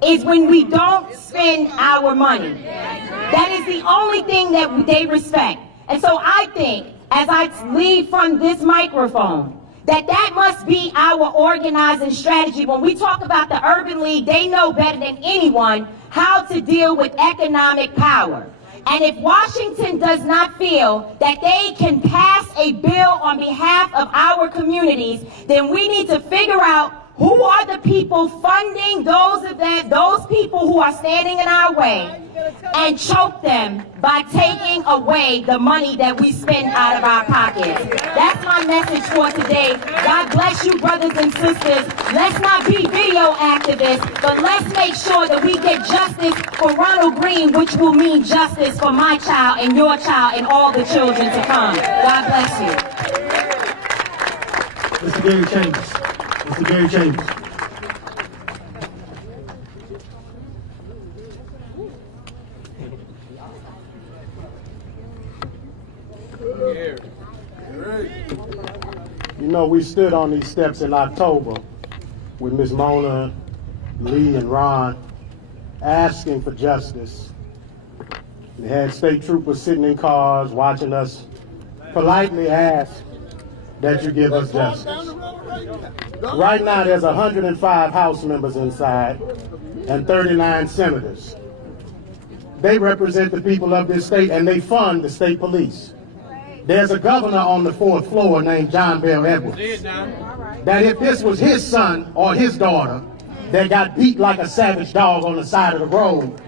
is when we don't spend our money. That is the only thing that they respect. And so I think, as I leave from this microphone, that must be our organizing strategy. When we talk about the Urban League, they know better than anyone how to deal with economic power. And if Washington does not feel that they can pass a bill on behalf of our communities, then we need to figure out who are the people funding those people who are standing in our way, and choke them by taking away the money that we spend out of our pockets. That's my message for today. God bless you, brothers and sisters. Let's not be video activists, but let's make sure that we get justice for Ronald Greene, which will mean justice for my child and your child and all the children to come. God bless you. Mr. Gary Chambers. Mr. Gary Chambers. You know, we stood on these steps in October with Ms. Mona, Lee, and Ron asking for justice. We had state troopers sitting in cars watching us politely ask that you give us justice. Right now there's 105 House members inside and 39 senators. They represent the people of this state, and they fund the state police. There's a governor on the 4th floor named John Bell Edwards, that if this was his son or his daughter that got beat like a savage dog on the side of the road,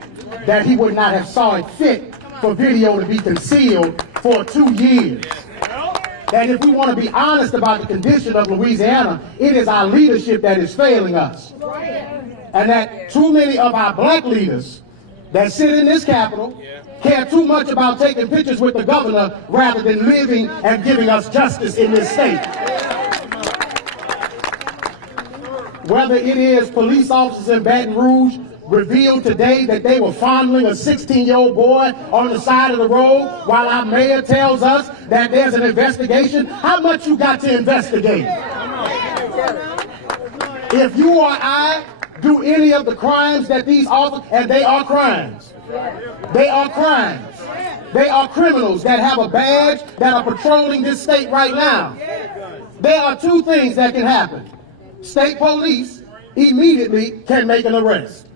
that he would not have saw it fit for video to be concealed for 2 years. That if we want to be honest about the condition of Louisiana, it is our leadership that is failing us. And that too many of our black leaders that sit in this Capitol care too much about taking pictures with the governor rather than living and giving us justice in this state. Whether it is police officers in Baton Rouge revealed today that they were fondling a 16-year-old boy on the side of the road while our mayor tells us that there's an investigation. How much you got to investigate? If you or I do any of the crimes that these officers, and they are crimes. They are crimes. They are criminals that have a badge that are patrolling this state right now. There are two things that can happen. State police immediately can make an arrest.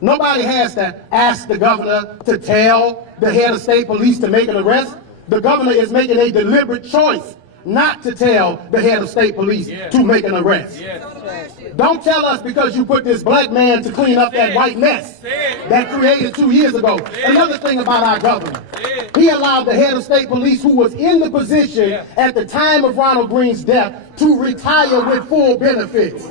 Nobody has to ask the governor to tell the head of state police to make an arrest. The governor is making a deliberate choice not to tell the head of state police to make an arrest. Don't tell us because you put this black man to clean up that white mess that created 2 years ago. Another thing about our governor, he allowed the head of state police who was in the position at the time of Ronald Greene's death to retire with full benefits.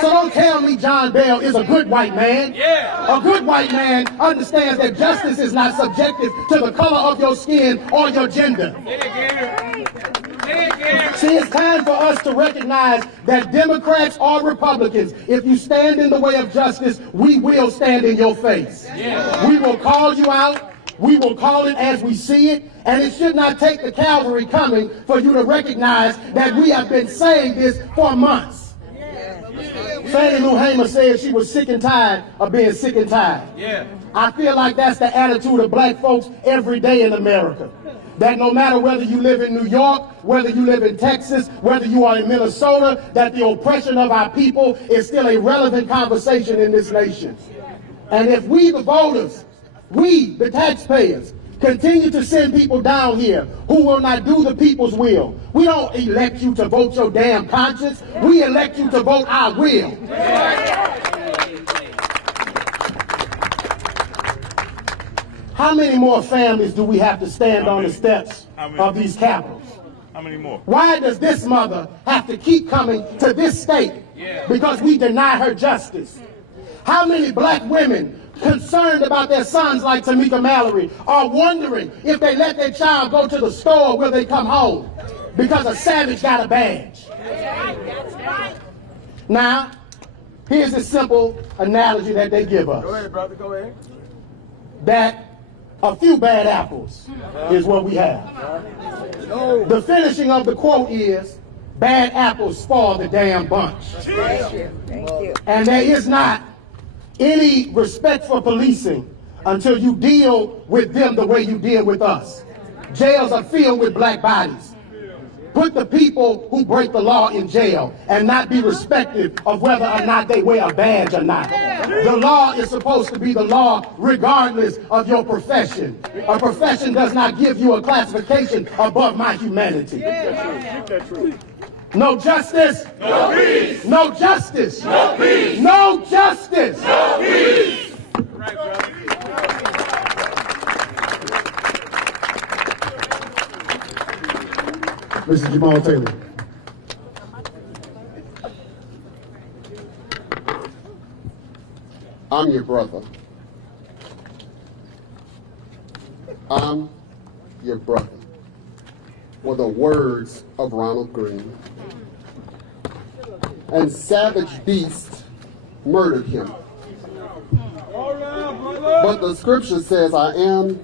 So don't tell me John Bell is a good white man. A good white man understands that justice is not subjective to the color of your skin or your gender. See, it's time for us to recognize that Democrats or Republicans, if you stand in the way of justice, we will stand in your face. We will call you out. We will call it as we see it, and it should not take the cavalry coming for you to recognize that we have been saying this for months. Fannie Lou Hamer said she was sick and tired of being sick and tired. I feel like that's the attitude of black folks every day in America. That no matter whether you live in New York, whether you live in Texas, whether you are in Minnesota, that the oppression of our people is still a relevant conversation in this nation. And if we, the voters, we, the taxpayers, continue to send people down here who will not do the people's will. We don't elect you to vote your damn conscience. We elect you to vote our will. How many more families do we have to stand on the steps of these capitals? How many more? Why does this mother have to keep coming to this state because we deny her justice? How many black women concerned about their sons like Tamika Mallory are wondering if they let their child go to the store, will they come home because a savage got a badge? Now, here's a simple analogy that they give us. Go ahead, brother, go ahead. That a few bad apples is what we have. The finishing of the quote is, bad apples spoil the damn bunch. Thank you. Thank you. And there is not any respect for policing until you deal with them the way you deal with us. Jails are filled with black bodies. Put the people who break the law in jail and not be respective of whether or not they wear a badge or not. The law is supposed to be the law regardless of your profession. A profession does not give you a classification above my humanity. No justice. No peace. No justice. No peace. No justice. No peace. Mr. Jamal Taylor. I'm your brother. I'm your brother. Were the words of Ronald Greene. And savage beasts murdered him. But the scripture says, I am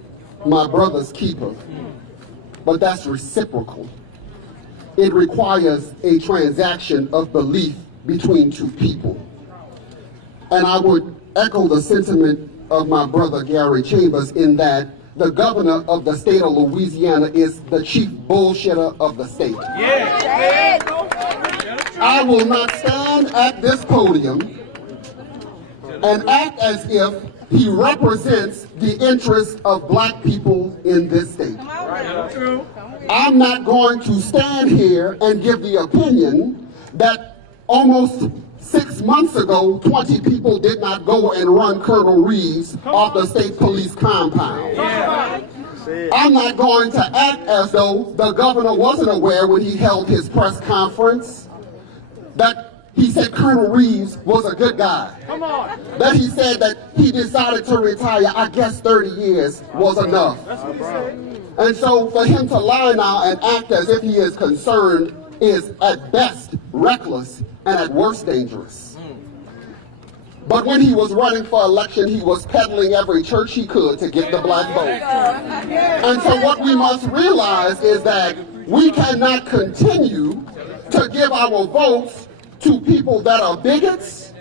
my brother's keeper. But that's reciprocal. It requires a transaction of belief between two people. And I would echo the sentiment of my brother Gary Chambers in that the governor of the state of Louisiana is the chief bullshitter of the state. I will not stand at this podium and act as if he represents the interests of black people in this state. I'm not going to stand here and give the opinion that almost 6 months ago, 20 people did not go and run Colonel Reeves off the state police compound. I'm not going to act as though the governor wasn't aware when he held his press conference that he said Colonel Reeves was a good guy. That he said that he decided to retire, I guess 30 years was enough. And so for him to lie now and act as if he is concerned is at best reckless and at worst dangerous. But when he was running for election, he was peddling every church he could to get the black vote. And so what we must realize is that we cannot continue to give our votes to people that are bigots,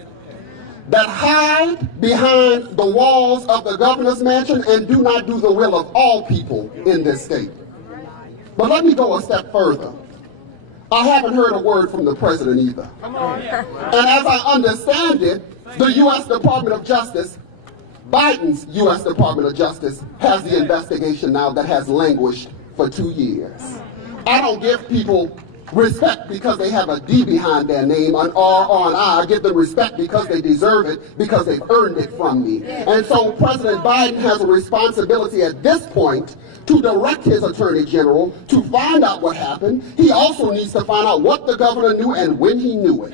that hide behind the walls of the governor's mansion and do not do the will of all people in this state. But let me go a step further. I haven't heard a word from the president either. And as I understand it, the U.S. Department of Justice, Biden's U.S. Department of Justice, has the investigation now that has languished for 2 years. I don't give people respect because they have a D behind their name, an R or an I. I give them respect because they deserve it, because they've earned it from me. And so President Biden has a responsibility at this point to direct his Attorney General to find out what happened. He also needs to find out what the governor knew and when he knew it.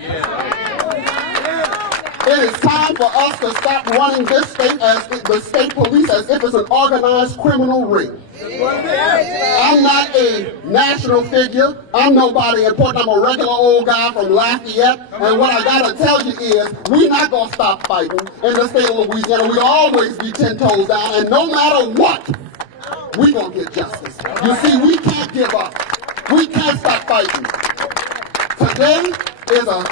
It is time for us to stop running this state as the state police as if it's an organized criminal ring. I'm not a national figure. I'm nobody important. I'm a regular old guy from Lafayette. And what I gotta tell you is, we're not gonna stop fighting in the state of Louisiana. We'll always be 10 toes down, and no matter what, we're gonna get justice. You see, we can't give up. We can't stop fighting. Today is a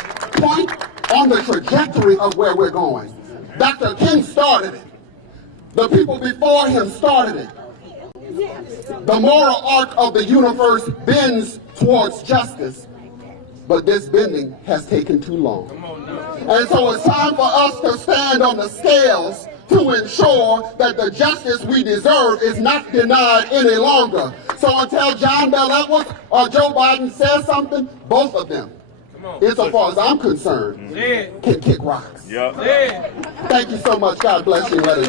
point on the trajectory of where we're going. Dr. King started it. The people before him started it. The moral arc of the universe bends towards justice, but this bending has taken too long. And so it's time for us to stand on the scales to ensure that the justice we deserve is not denied any longer. So until John Bell Edwards or Joe Biden says something, both of them, insofar as I'm concerned, can kick rocks. Thank you so much. God bless you. Let us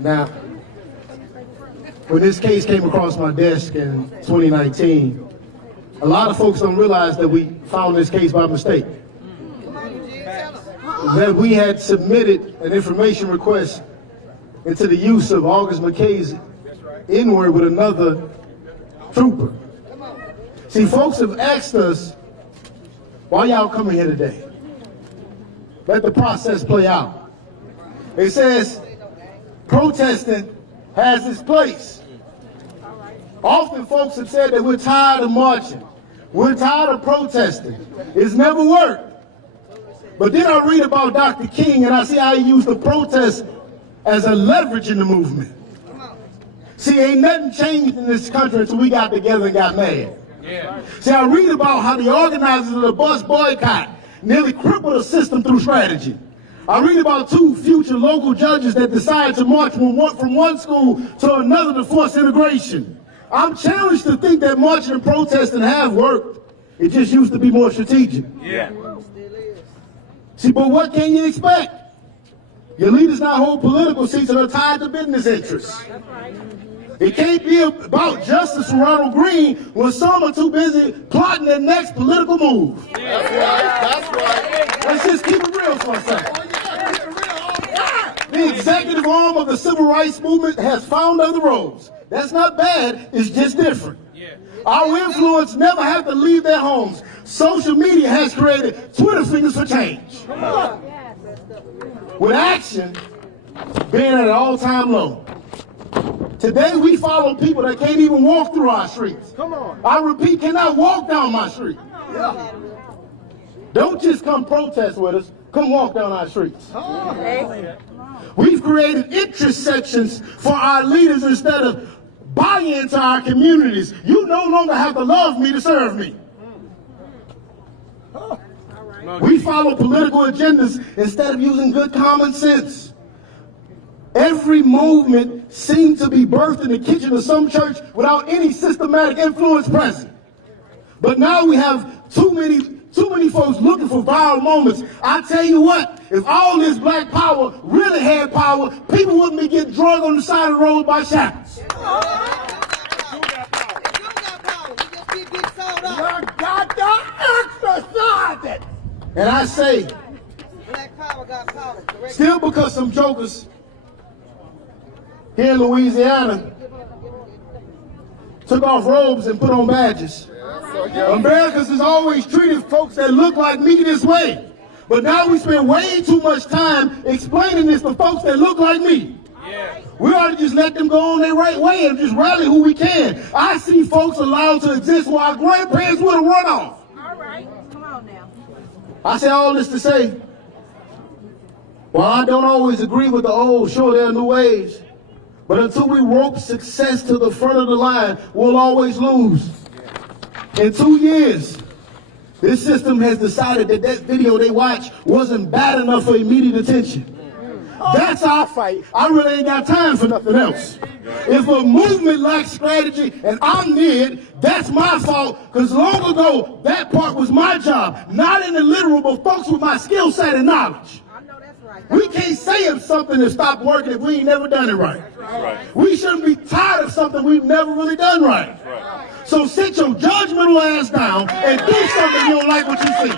Now, when this case came across my desk in 2019, a lot of folks don't realize that we found this case by mistake. That we had submitted an information request into the use of August McKay's N-word with another trooper. See, folks have asked us, why y'all coming here today? Let the process play out. It says protesting has its place. Often folks have said that we're tired of marching. We're tired of protesting. It's never worked. But then I read about Dr. King and I see how he used the protest as a leverage in the movement. See, ain't nothing changed in this country until we got together and got mad. See, I read about how the organizers of the bus boycott nearly crippled the system through strategy. I read about 2 future local judges that decided to march from one school to another to force integration. I'm challenged to think that marching and protesting have worked. It just used to be more strategic. See, but what can you expect? Your leaders now hold political seats that are tied to business interests. It can't be about justice for Ronald Greene when some are too busy plotting their next political move. That's right. Let's just keep it real for a second. The executive arm of the civil rights movement has found other roads. That's not bad, it's just different. Our influence never have to leave their homes. Social media has created Twitter fingers for change. With action being at an all-time low. Today we follow people that can't even walk through our streets. I repeat, cannot walk down my street. Don't just come protest with us, come walk down our streets. We've created interest sections for our leaders instead of buying into our communities. You no longer have to love me to serve me. We follow political agendas instead of using good common sense. Every movement seemed to be birthed in the kitchen of some church without any systematic influence present. But now we have too many folks looking for viral moments. I tell you what, if all this black power really had power, people wouldn't be getting drugged on the side of the road by shackles. And I say, still because some jokers here in Louisiana took off robes and put on badges. Americans has always treated folks that look like me this way. But now we spend way too much time explaining this to folks that look like me. We ought to just let them go on their right way and just rally who we can. I see folks allowed to exist while our grandparents would have run off. All right, come on now. I say all this to say, while I don't always agree with the old, sure there are new ways, but until we rope success to the front of the line, we'll always lose. In 2 years, this system has decided that that video they watched wasn't bad enough for immediate attention. That's our fight. I really ain't got time for nothing else. If a movement lacks strategy and I'm mid, that's my fault, because long ago, that part was my job. Not in the literal, but folks with my skill set and knowledge. We can't say if something has stopped working if we ain't never done it right. We shouldn't be tired of something we've never really done right. So sit your judgmental ass down and do something you don't like what you see.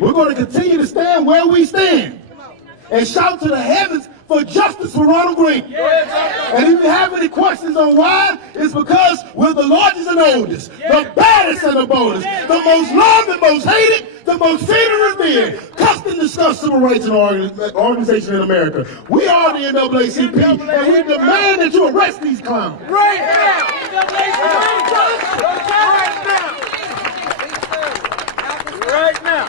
We're going to continue to stand where we stand and shout to the heavens for justice for Ronald Greene. And if you have any questions on why, it's because we're the largest and the oldest, the baddest and the boldest, the most loved and most hated, the most feared and revered, cussed and discussed civil rights and organization in America. We are the NAACP, and we demand that you arrest these clowns. Right now! Right now.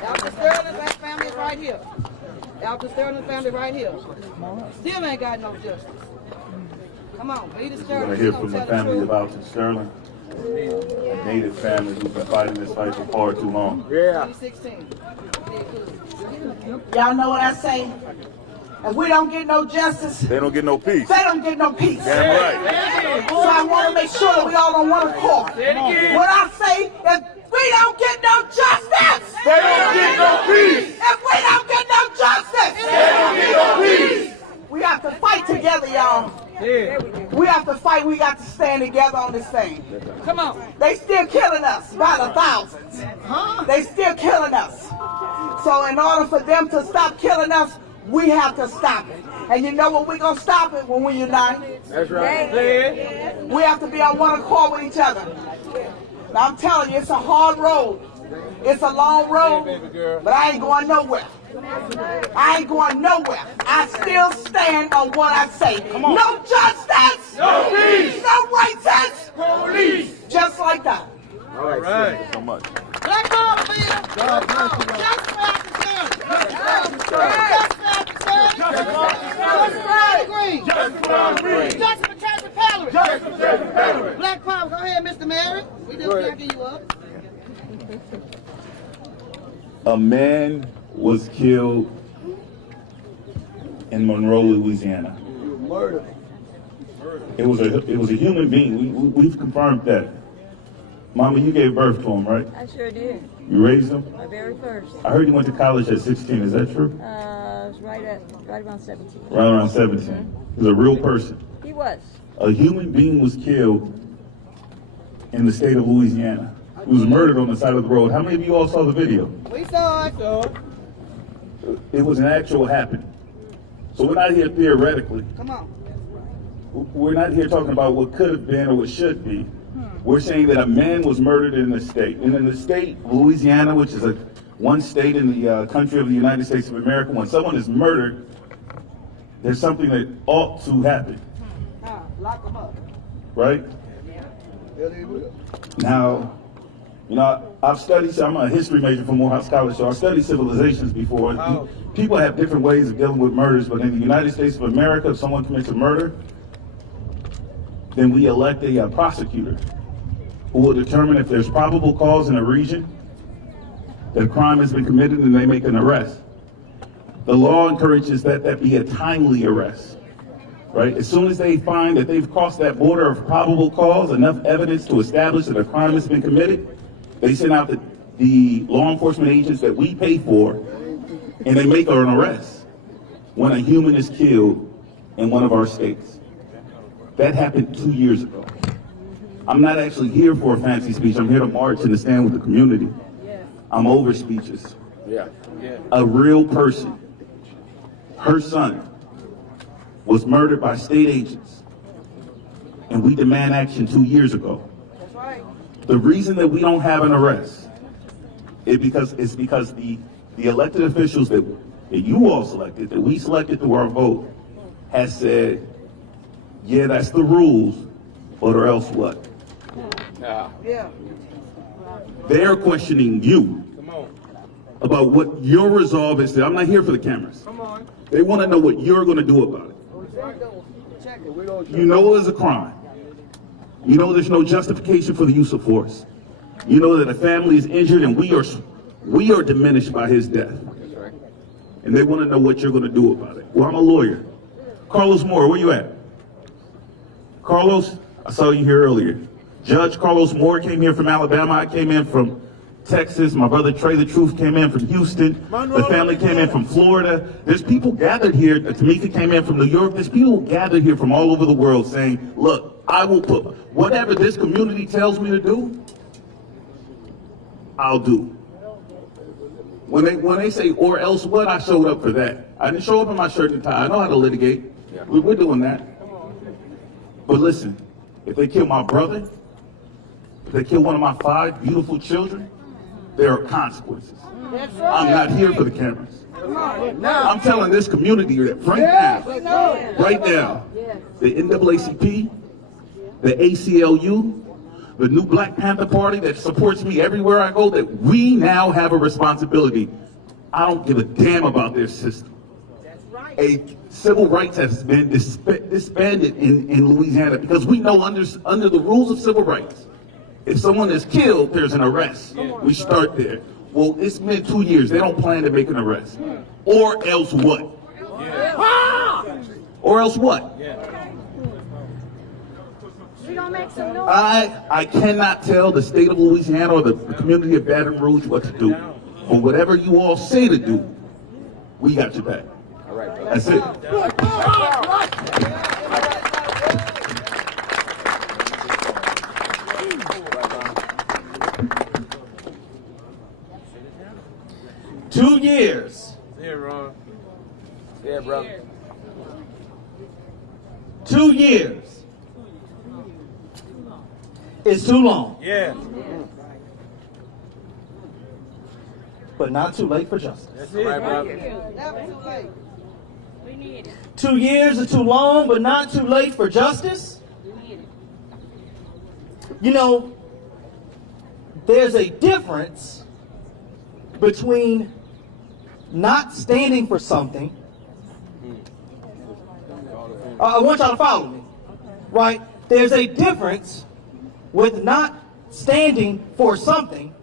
Dr. Sterling's family is right here. Dr. Sterling's family right here. Still ain't got no justice. Come on, Peter We're Sterling. going to hear from the family of Alton Sterling, a native family who's been fighting this fight for far too long. Yeah. 2016. Y'all know what I say? If we don't get no justice, They don't get no peace. they don't get no peace. Damn right. So I want to make sure that we all on one accord. What I say is, we don't get no justice. They don't get no peace. If we don't get no justice, They don't get no peace. we have to fight together, y'all. We have to fight. We got to stand together on this thing. Come on. They still killing us by the thousands. They still killing us. So in order for them to stop killing us, we have to stop it. And you know when we're going to stop it? When we unite. That's right. We have to be on one accord with each other. Now I'm telling you, it's a hard road. It's a long road, but I ain't going nowhere. I ain't going nowhere. I still stand on what I say. No justice! No peace! No rights! Police! Just like that. All right. Thank you so much. Black Power, Peter. Justice for Alton Sterling. Justice for Ronald Greene. Justice for Ronald Greene. Justice for Trey Pellerin. Justice for Trey Pellerin. Black Power, go ahead, Mr. Mary. We just backing you up. A man was killed in Monroe, Louisiana. Murder. It was a human being. We've confirmed that. Mama, you gave birth to him, right? I sure did. You raised him? My very first. I heard you went to college at 16. Is that true? It was right around 17. Right around 17. He was a real person. He was. A human being was killed in the state of Louisiana. He was murdered on the side of the road. How many of you all saw the video? We saw it. It was an actual happening. So we're not here theoretically. Come on. We're not here talking about what could have been or what should be. We're saying that a man was murdered in the state. And in the state, Louisiana, which is one state in the country of the United States of America, when someone is murdered, there's something that ought to happen. Lock them up. Right? Now, you know, I've studied, I'm a history major from Morehouse College, so I've studied civilizations before. People have different ways of dealing with murders, but in the United States of America, if someone commits a murder, then we elect a prosecutor who will determine if there's probable cause in a region that a crime has been committed and they make an arrest. The law encourages that be a timely arrest, right? As soon as they find that they've crossed that border of probable cause, enough evidence to establish that a crime has been committed, they send out the law enforcement agents that we pay for, and they make an arrest when a human is killed in one of our states. That happened 2 years ago. I'm not actually here for a fancy speech. I'm here to march and to stand with the community. I'm over speeches. A real person, her son, was murdered by state agents, and we demand action 2 years ago. The reason that we don't have an arrest It's because the elected officials that you all selected, that we selected through our vote, has said, yeah, that's the rules, but or else what? Yeah. They're questioning you about what your resolve is. I'm not here for the cameras. They want to know what you're going to do about it. You know it's a crime. You know there's no justification for the use of force. You know that a family is injured and we are diminished by his death. And they want to know what you're going to do about it. Well, I'm a lawyer. Carlos Moore, where you at? Carlos, I saw you here earlier. Judge Carlos Moore came here from Alabama. I came in from Texas. My brother Trey the Truth came in from Houston. The family came in from Florida. There's people gathered here. Tamika came in from New York. There's people gathered here from all over the world saying, look, I will put whatever this community tells me to do, I'll do. When they say or else what, I showed up for that. I didn't show up in my shirt and tie. I know how to litigate. We're doing that. But listen, if they kill my brother, if they kill one of my 5 beautiful children, there are consequences. I'm not here for the cameras. I'm telling this community that right now, the NAACP, the ACLU, the new Black Panther Party that supports me everywhere I go, that we now have a responsibility. I don't give a damn about their system. A civil rights has been disbanded in Louisiana because we know under the rules of civil rights, if someone is killed, there's an arrest. We start there. Well, it's been 2 years. They don't plan to make an arrest. Or else what? Or else what? I cannot tell the state of Louisiana or the community of Baton Rouge what to do. But whatever you all say to do, we got your back. That's it. Two years. Yeah, Ron. Yeah, brother. 2 years is too long. Yeah. But not too late for justice. That's it, brother. Never too late. We need it. 2 years is too long, but not too late for justice. You know, there's a difference between not standing for something. I want y'all to follow me, right? There's a difference with not standing for something,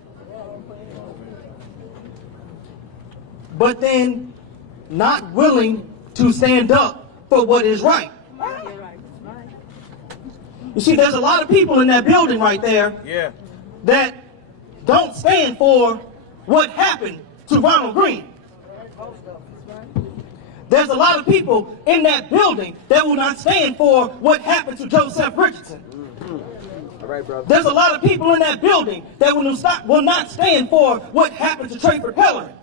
but then not willing to stand up for what is right. You see, there's a lot of people in that building right there that don't stand for what happened to Ronald Greene. There's a lot of people in that building that will not stand for what happened to Joseph Richardson. There's a lot of people in that building that will not stand for what happened to Trey Pellerin.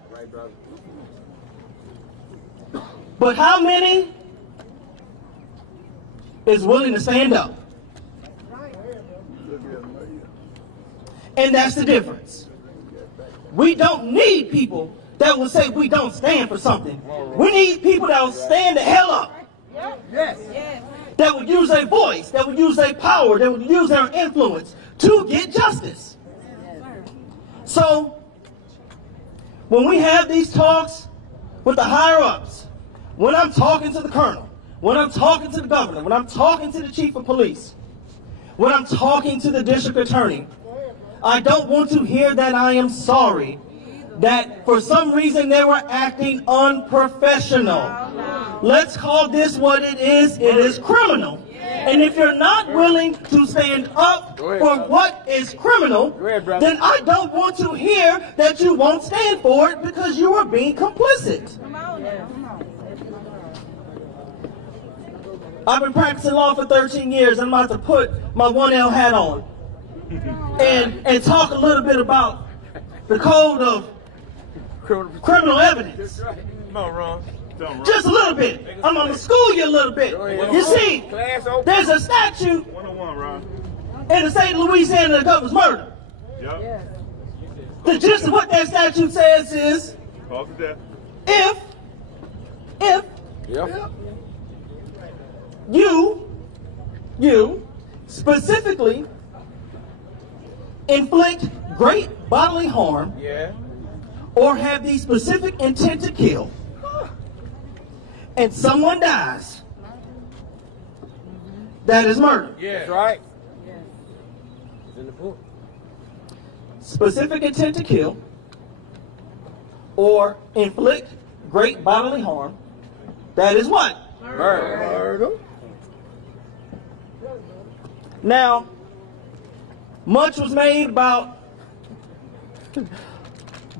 But how many is willing to stand up? And that's the difference. We don't need people that will say we don't stand for something. We need people that will stand the hell up. Yes. That will use their voice, that will use their power, that will use their influence to get justice. So, when we have these talks with the higher-ups, when I'm talking to the colonel, when I'm talking to the governor, when I'm talking to the chief of police, when I'm talking to the district attorney, I don't want to hear that I am sorry that for some reason they were acting unprofessional. Let's call this what it is. It is criminal. And if you're not willing to stand up for what is criminal, then I don't want to hear that you won't stand for it because you are being complicit. I've been practicing law for 13 years. I'm about to put my 1L hat on and talk a little bit about the code of criminal evidence. Come on, Ron. Just a little bit. I'm going to school you a little bit. You see, there's a statute in the state of Louisiana that covers murder. The gist of what that statute says is, if you specifically inflict great bodily harm or have the specific intent to kill and someone dies, that is murder. That's right. Specific intent to kill or inflict great bodily harm, that is what? Murder. Now, much was made about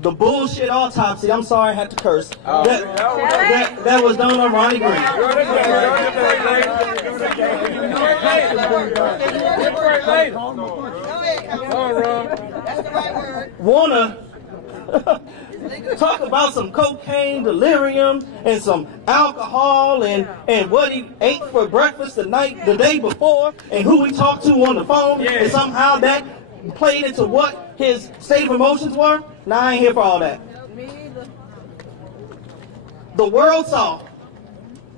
the bullshit autopsy. I'm sorry I had to curse. That was done on Ronald Greene. Wanna talk about some cocaine, delirium, and some alcohol, and what he ate for breakfast the day before, and who he talked to on the phone, and somehow that played into what his state of emotions were? Nah, I ain't here for all that. The world saw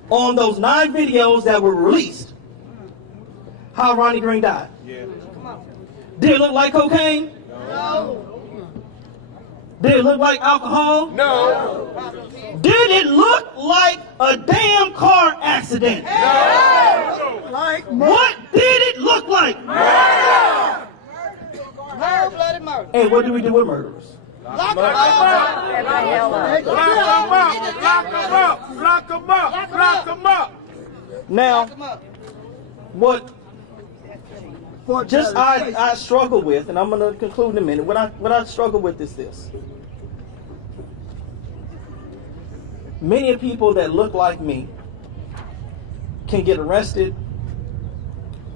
on those 9 videos that were released how Ronald Greene died. Did it look like cocaine? No. Did it look like alcohol? No. Did it look like a damn car accident? No. What did it look like? Murder. Murder, bloody murder. And what do we do with murderers? Lock them up. Lock them up. Now, what just I struggle with, and I'm going to conclude in a minute, what I struggle with is this. Many people that look like me can get arrested,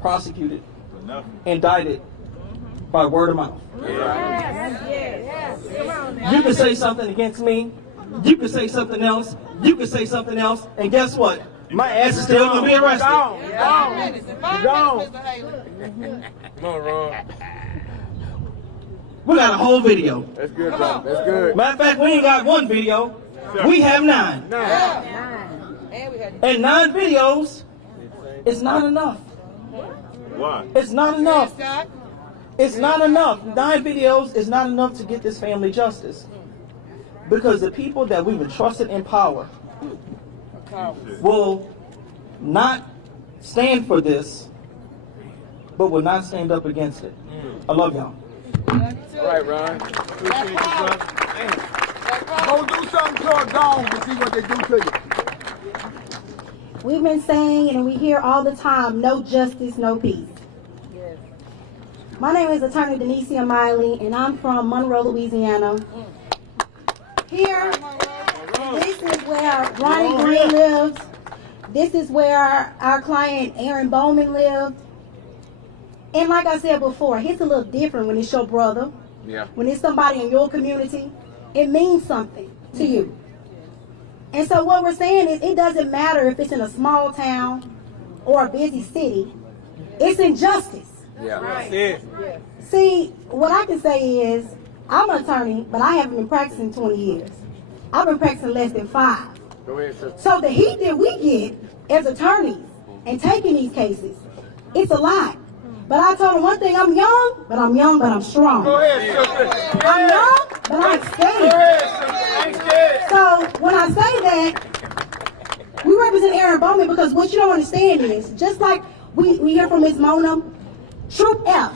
prosecuted, indicted by word of mouth. You can say something against me, you can say something else, you can say something else, and guess what? My ass is still going to be arrested. Gone. Come on, Ron. We got a whole video. That's good, John. That's good. Matter of fact, we ain't got 1 video. We have 9. And 9 videos is not enough. Why? It's not enough. It's not enough. 9 videos is not enough to get this family justice. Because the people that we've entrusted in power will not stand for this, but will not stand up against it. I love y'all. All right, Ron. Go do something to a dog and see what they do to you. We've been saying and we hear all the time, no justice, no peace. My name is Attorney Denicia Miley, and I'm from Monroe, Louisiana. Here, this is where Ronald Greene lives. This is where our client Aaron Bowman lived. And like I said before, it's a little different when it's your brother. Yeah. When it's somebody in your community, it means something to you. And so what we're saying is it doesn't matter if it's in a small town or a busy city. It's injustice. Yeah. Right. See, what I can say is I'm an attorney, but I haven't been practicing 20 years. I've been practicing less than 5. Go ahead, sister. So the heat that we get as attorneys and taking these cases, it's a lot. But I told them one thing, I'm young, but I'm strong. Go ahead, sister. I'm young, but I'm scared. Go ahead, sister. Ain't scared. So when I say that, we represent Aaron Bowman because what you don't understand is, just like we hear from Ms. Mona, Troop F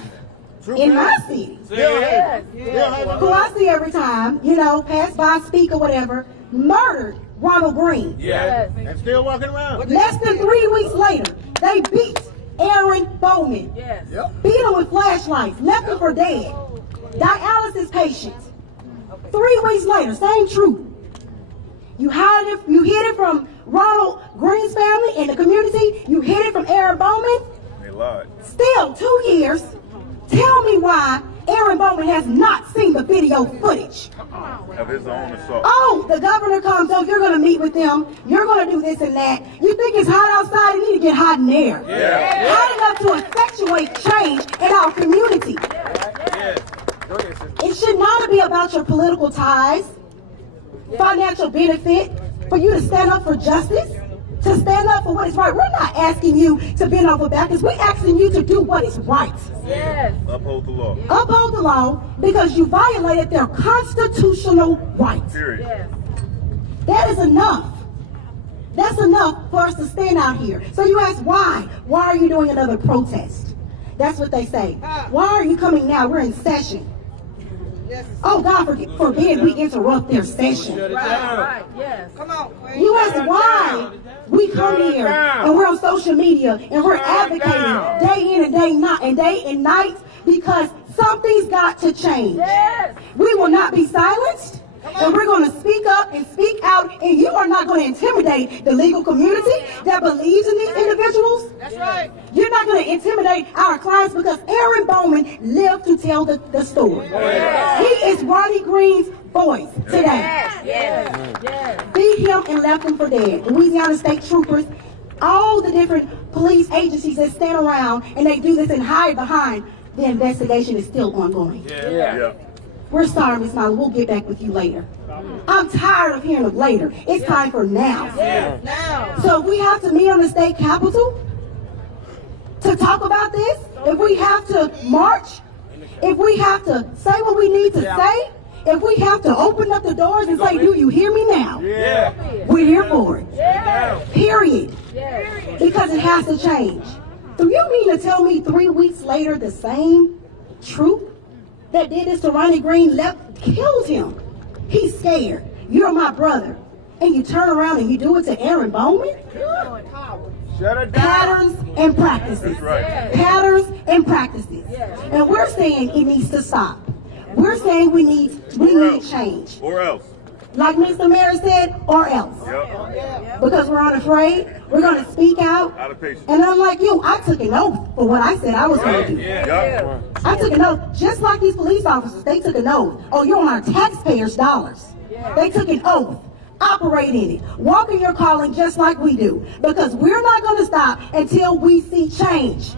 in my city, who I see every time, pass by, speak or whatever, murdered Ronald Greene. Yeah. And still walking around. Less than 3 weeks later, they beat Aaron Bowman. Yes. Beat him with flashlights, left him for dead. Dialysis patient. 3 weeks later, same truth. You hid it from Ronald Greene's family and the community. You hid it from Aaron Bowman. They lied. Still 2 years. Tell me why Aaron Bowman has not seen the video footage. Of his own assault. Oh, the governor comes, you're going to meet with them. You're going to do this and that. You think it's hot outside? You need to get hot in there. Yeah. Hot enough to effectuate change in our community. Yes. It should not be about your political ties, financial benefit, for you to stand up for justice, to stand up for what is right. We're not asking you to bend over backwards. We're asking you to do what is right. Yes. Uphold the law. Uphold the law because you violated their constitutional rights. Period. Yes. That is enough. That's enough for us to stand out here. So you ask why? Why are you doing another protest? That's what they say. Why are you coming now? We're in session. Oh, God forbid we interrupt their session. Right, yes. Come on. You ask why we come here and we're on social media and we're advocating day in and day and night because something's got to change. Yes. We will not be silenced. And we're going to speak up and speak out, and you are not going to intimidate the legal community that believes in these individuals. That's right. You're not going to intimidate our clients because Aaron Bowman lived to tell the story. Yes. He is Ronald Greene's voice today. Yes. Beat him and left him for dead. Louisiana State Troopers, all the different police agencies that stand around and they do this and hide behind, the investigation is still ongoing. Yeah. We're sorry, Ms. Molly. We'll get back with you later. I'm tired of hearing of later. It's time for now. Yes. Now. So if we have to meet on the state capitol to talk about this, if we have to march, if we have to say what we need to say, if we have to open up the doors and say, do you hear me now? Yeah. We're here for it. Yeah. Period. Yeah. Because it has to change. Do you mean to tell me 3 weeks later the same troop that did this to Ronald Greene killed him? He's scared. You're my brother. And you turn around and you do it to Aaron Bowman? Shut it down. Patterns and practices. That's right. Patterns and practices. And we're saying it needs to stop. We're saying we need change. Or else. Like Mr. Mayor said, or else. Yep. Because we're unafraid, we're going to speak out. Out of patience. And unlike you, I took an oath for what I said I was going to do. Yeah. I took an oath, just like these police officers, they took an oath. Oh, you're on our taxpayers' dollars. They took an oath. Operate in it. Walk in your calling just like we do. Because we're not going to stop until we see change.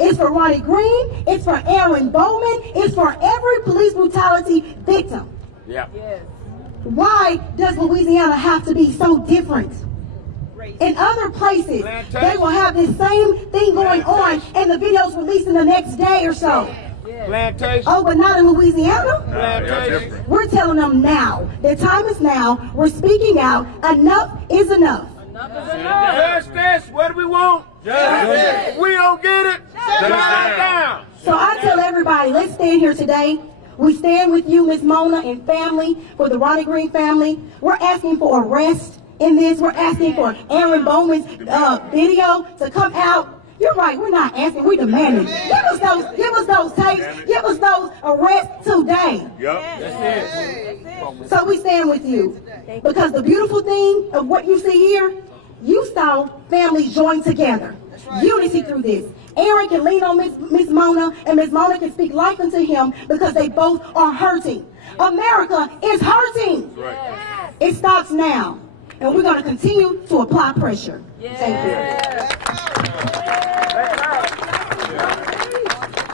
It's for Ronald Greene. It's for Aaron Bowman. It's for every police brutality victim. Yeah. Why does Louisiana have to be so different? In other places, they will have this same thing going on and the videos released in the next day or so. Plantation. Oh, but not in Louisiana? Plantation. We're telling them now. The time is now. We're speaking out. Enough is enough. Justice. What do we want? Justice. We don't get it. Shut it down. So I tell everybody, let's stand here today. We stand with you, Ms. Mona, and family, for the Ronald Greene family. We're asking for arrest in this. We're asking for Aaron Bowman's video to come out. You're right, we're not asking, we're demanding. Give us those tapes, give us those arrests today. Yep. That's it. So we stand with you. Because the beautiful thing of what you see here, you saw families join together. Unity through this. Aaron can lean on Ms. Mona, and Ms. Mona can speak life into him because they both are hurting. America is hurting. Right. It stops now. And we're going to continue to apply pressure. Thank you.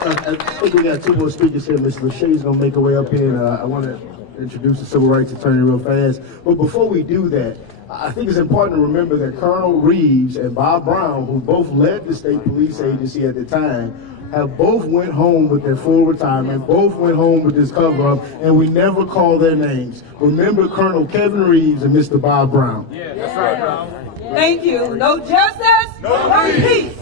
I think we got 2 more speakers here. Ms. Lachey's going to make her way up here. And, I want to introduce the civil rights attorney real fast. But before we do that, I think it's important to remember that Colonel Reeves and Bob Brown, who both led the state police agency at the time, have both went home with their full retirement, both went home with this cover-up, and we never call their names. Remember Colonel Kevin Reeves and Mr. Bob Brown. Yeah, that's right. Thank you. No justice, no peace.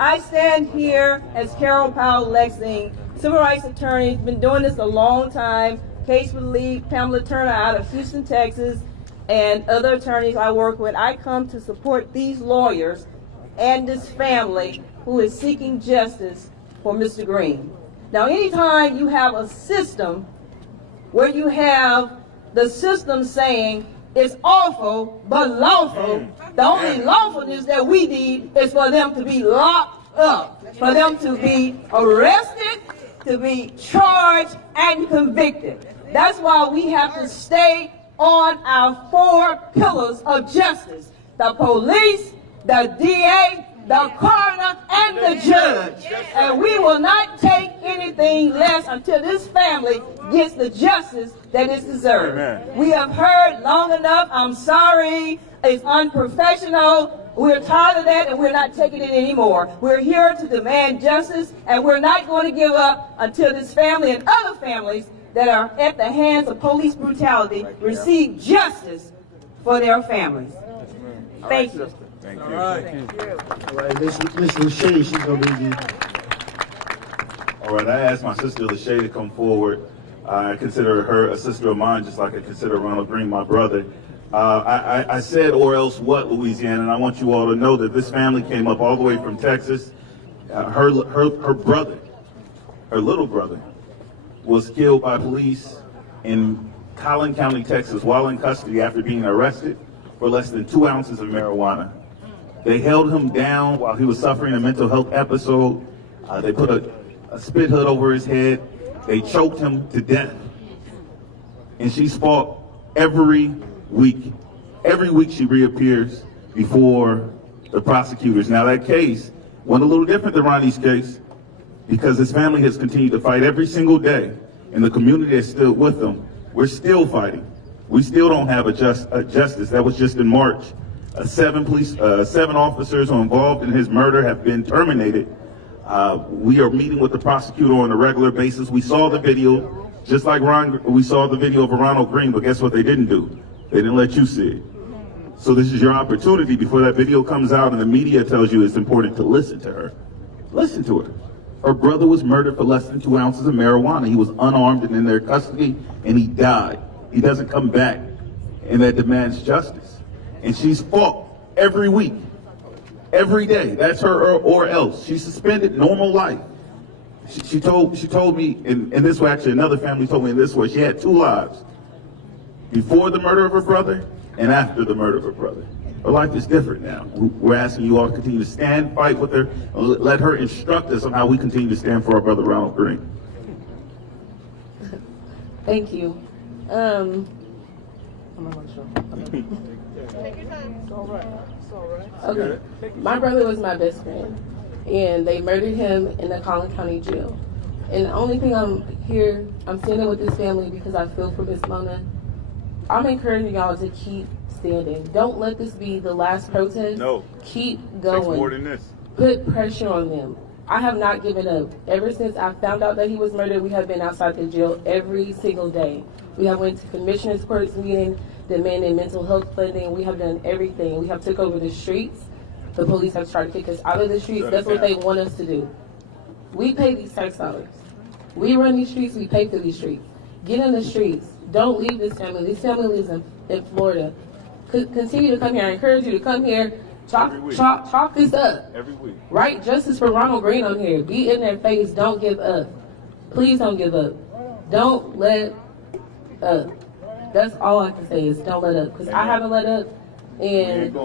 I stand here as Carol Powell Lexing, civil rights attorney, been doing this a long time. Case with Lee, Pamela Turner out of Houston, Texas, and other attorneys I work with. I come to support these lawyers and this family who is seeking justice for Mr. Greene. Now, anytime you have a system where you have the system saying it's awful but lawful, the only lawfulness that we need is for them to be locked up, for them to be arrested, to be charged and convicted. That's why we have to stay on our 4 pillars of justice: the police, the DA, the coroner, and the judge. And we will not take anything less until this family gets the justice that is deserved. Amen. We have heard long enough. I'm sorry. It's unprofessional. We're tired of that, and we're not taking it anymore. We're here to demand justice, and we're not going to give up until this family and other families that are at the hands of police brutality receive justice for their families. Thank you. Thank you. All right, Miss Lachey, she's going to be All right, I asked my sister Lachey to come forward. I consider her a sister of mine, just like I consider Ronald Greene my brother. I said, or else what, Louisiana, and I want you all to know that this family came up all the way from Texas. Her brother, her little brother, was killed by police in Collin County, Texas, while in custody after being arrested for less than 2 ounces of marijuana. They held him down while he was suffering a mental health episode. They put a spit hood over his head. They choked him to death. And she's fought every week. Every week she reappears before the prosecutors. Now that case went a little different than Ronnie's case because his family has continued to fight every single day, and the community is still with them. We're still fighting. We still don't have a justice. That was just in March. 7 officers who are involved in his murder have been terminated. We are meeting with the prosecutor on a regular basis. We saw the video, just like we saw the video of Ronald Greene, but guess what they didn't do? They didn't let you see it. So this is your opportunity before that video comes out and the media tells you it's important to listen to her. Listen to her. Her brother was murdered for less than 2 ounces of marijuana. He was unarmed and in their custody, and he died. He doesn't come back, and that demands justice. And she's fought every week, every day. That's her or else. She suspended normal life. She told me, and this way, actually another family told me in this way, she had 2 lives. Before the murder of her brother and after the murder of her brother. Her life is different now. We're asking you all to continue to stand, fight with her, and let her instruct us on how we continue to stand for our brother Ronald Greene. Thank you. Okay. My brother was my best friend, and they murdered him in the Collin County jail. And the only thing I'm standing with this family because I feel for Miss Mona. I'm encouraging y'all to keep standing. Don't let this be the last protest. No. Keep going. Takes more than this. Put pressure on them. I have not given up. Ever since I found out that he was murdered, we have been outside the jail every single day. We have went to commissioner's courts meeting, demanding mental health funding. We have done everything. We have took over the streets. The police have tried to kick us out of the streets. That's what they want us to do. We pay these tax dollars. We run these streets. We pay for these streets. Get in the streets. Don't leave this family. This family lives in Florida. Continue to come here. I encourage you to come here. Chalk this up. Every week. Right? Justice for Ronald Greene on here. Be in their face. Don't give up. Please don't give up. Don't let up. That's all I can say is don't let up. Because I haven't let up. And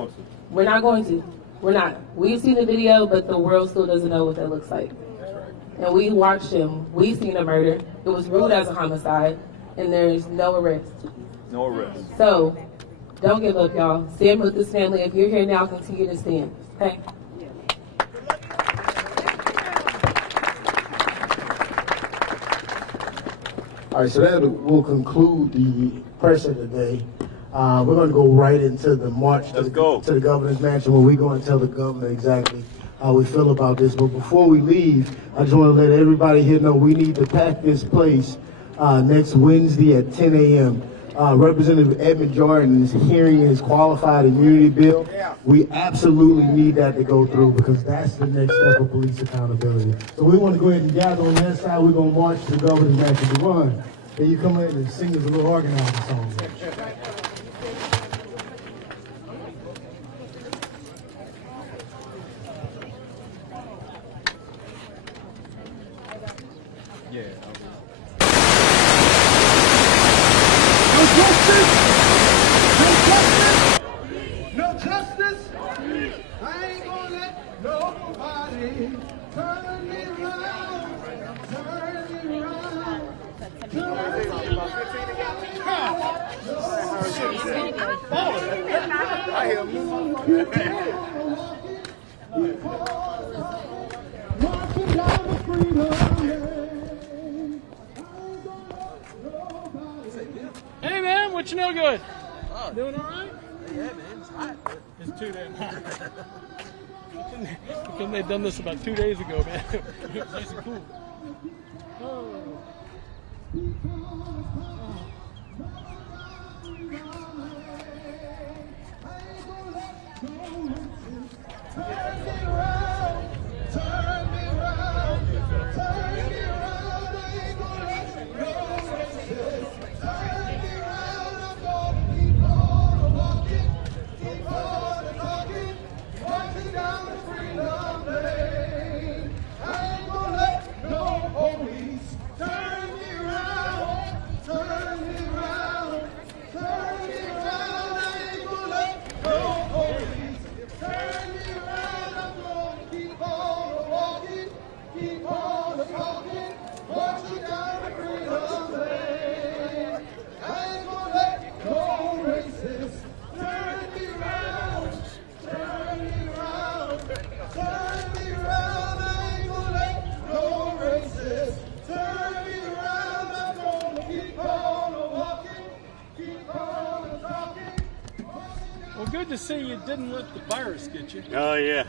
we're not going to. We're not. We've seen the video, but the world still doesn't know what that looks like. And we watched him. We've seen a murder. It was ruled as a homicide. And there's no arrest. No arrest. So, don't give up, y'all. Stand with this family. If you're here now, continue to stand. Okay? All right, so that will conclude the pressure today. We're going to go right into the march to the governor's mansion where we're going to tell the governor exactly how we feel about this. But before we leave, I just want to let everybody here know we need to pack this place next Wednesday at 10 a.m. Representative Edmund Jordan is hearing his qualified immunity bill. We absolutely need that to go through because that's the next step of police accountability. So we want to go ahead and gather on that side. We're going to march to the governor's mansion to run. Then you come in and sing us a little organizer song. No justice. I ain't gonna let nobody turn me around. Turn me around. Hey man, what you know good? Doing all right? Yeah man, it's hot. It's too damn hot. Couldn't they done this about 2 days ago, man? It was nice and cool. Oh. Good to see you didn't let the virus get you. Oh, yeah.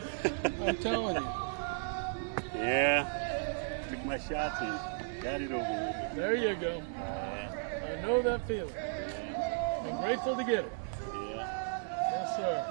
I'm telling you. Yeah. Took my shots and got it over with. There you go. I know that feeling. I'm grateful to get it. Yeah. Yes, sir.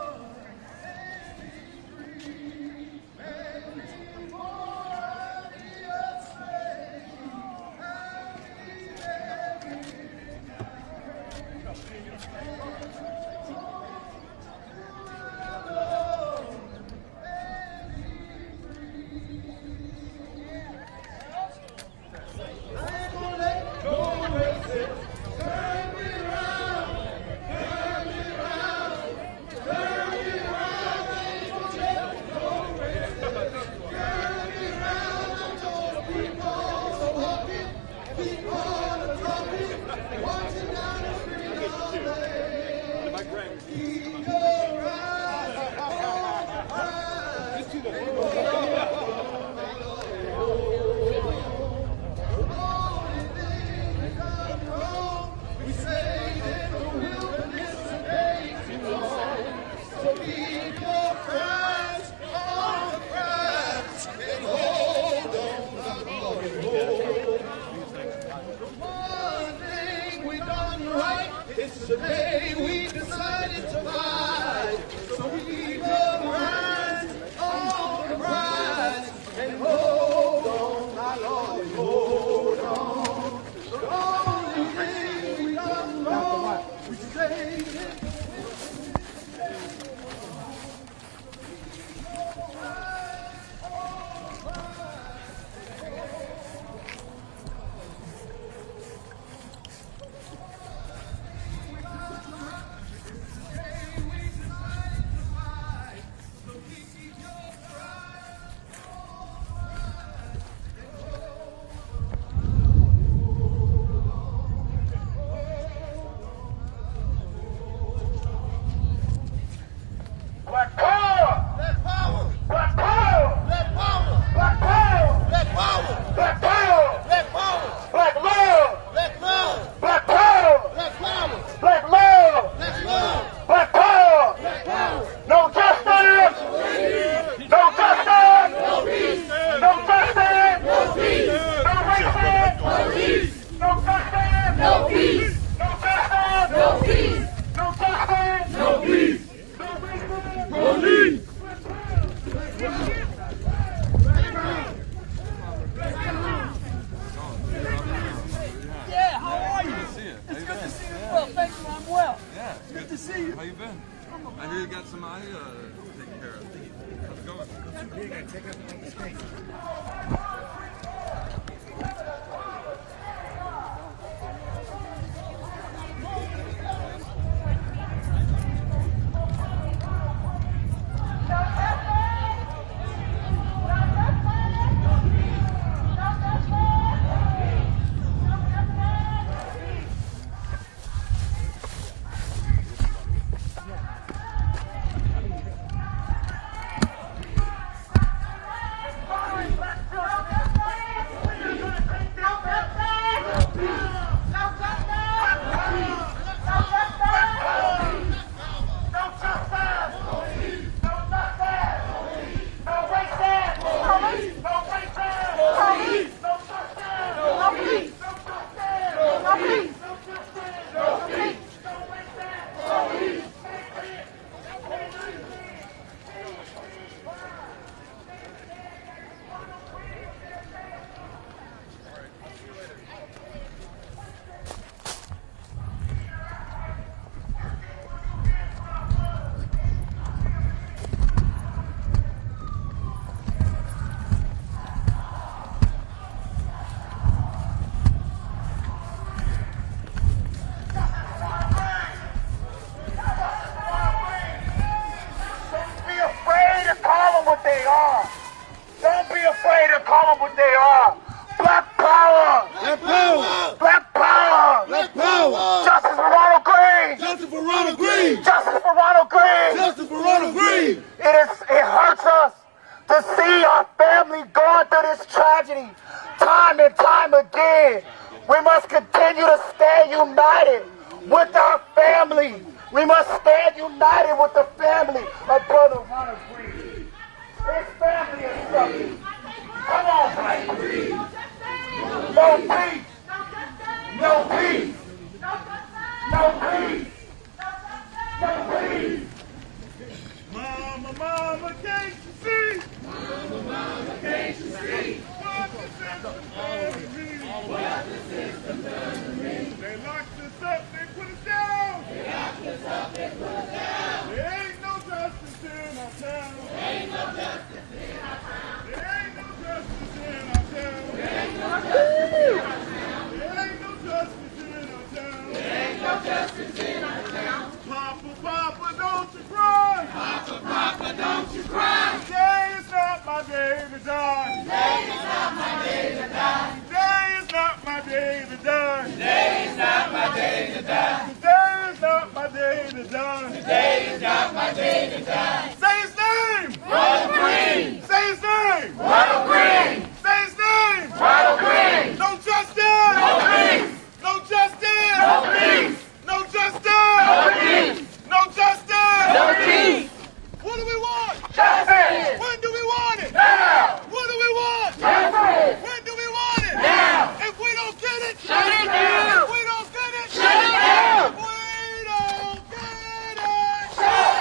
Today we decided to fight, so we will rise on the rise and hold on, my Lord, hold on. The only thing we done wrong, we say How you been? I hear you got some eye taken care of. How's it going? Too big, I take up all the space. Justice for Ronald Greene. Justice for Ronald Greene. Justice for Ronald Greene. It hurts us to see our family going through this tragedy time and time again. We must continue to stay united with our family. We must stand united with the family of Brother Ronald Greene. His family is suffering. Come on, Black Greene. No peace. No peace. No peace. No peace. Mama, mama, can't you see? Mama, mama, can't you see? What the system done to me? They locked us up, they put us down. They locked us up, they put us down. There ain't no justice in our town. There ain't no justice in our town. There ain't no justice in our town. There ain't no justice in our town. There ain't no justice in our town. There ain't no justice in our town. Papa, Papa, don't you cry. Papa, Papa, don't you cry. Today is not my day to die. Today is not my day to die. Today is not my day to die. Today is not my day to die. Today is not my day to die. Today is not my day to die. Say his name. Ronald Greene. Say his name. Ronald Greene. Say his name. Ronald Greene. No justice. No peace. No justice. No peace. No justice. No peace. No justice. No peace. What do we want? Justice. When do we want it? Now. What do we want? Justice. When do we want it? Now. If we don't get it, shut it down. If we don't get it, shut it down. If we don't get it, shut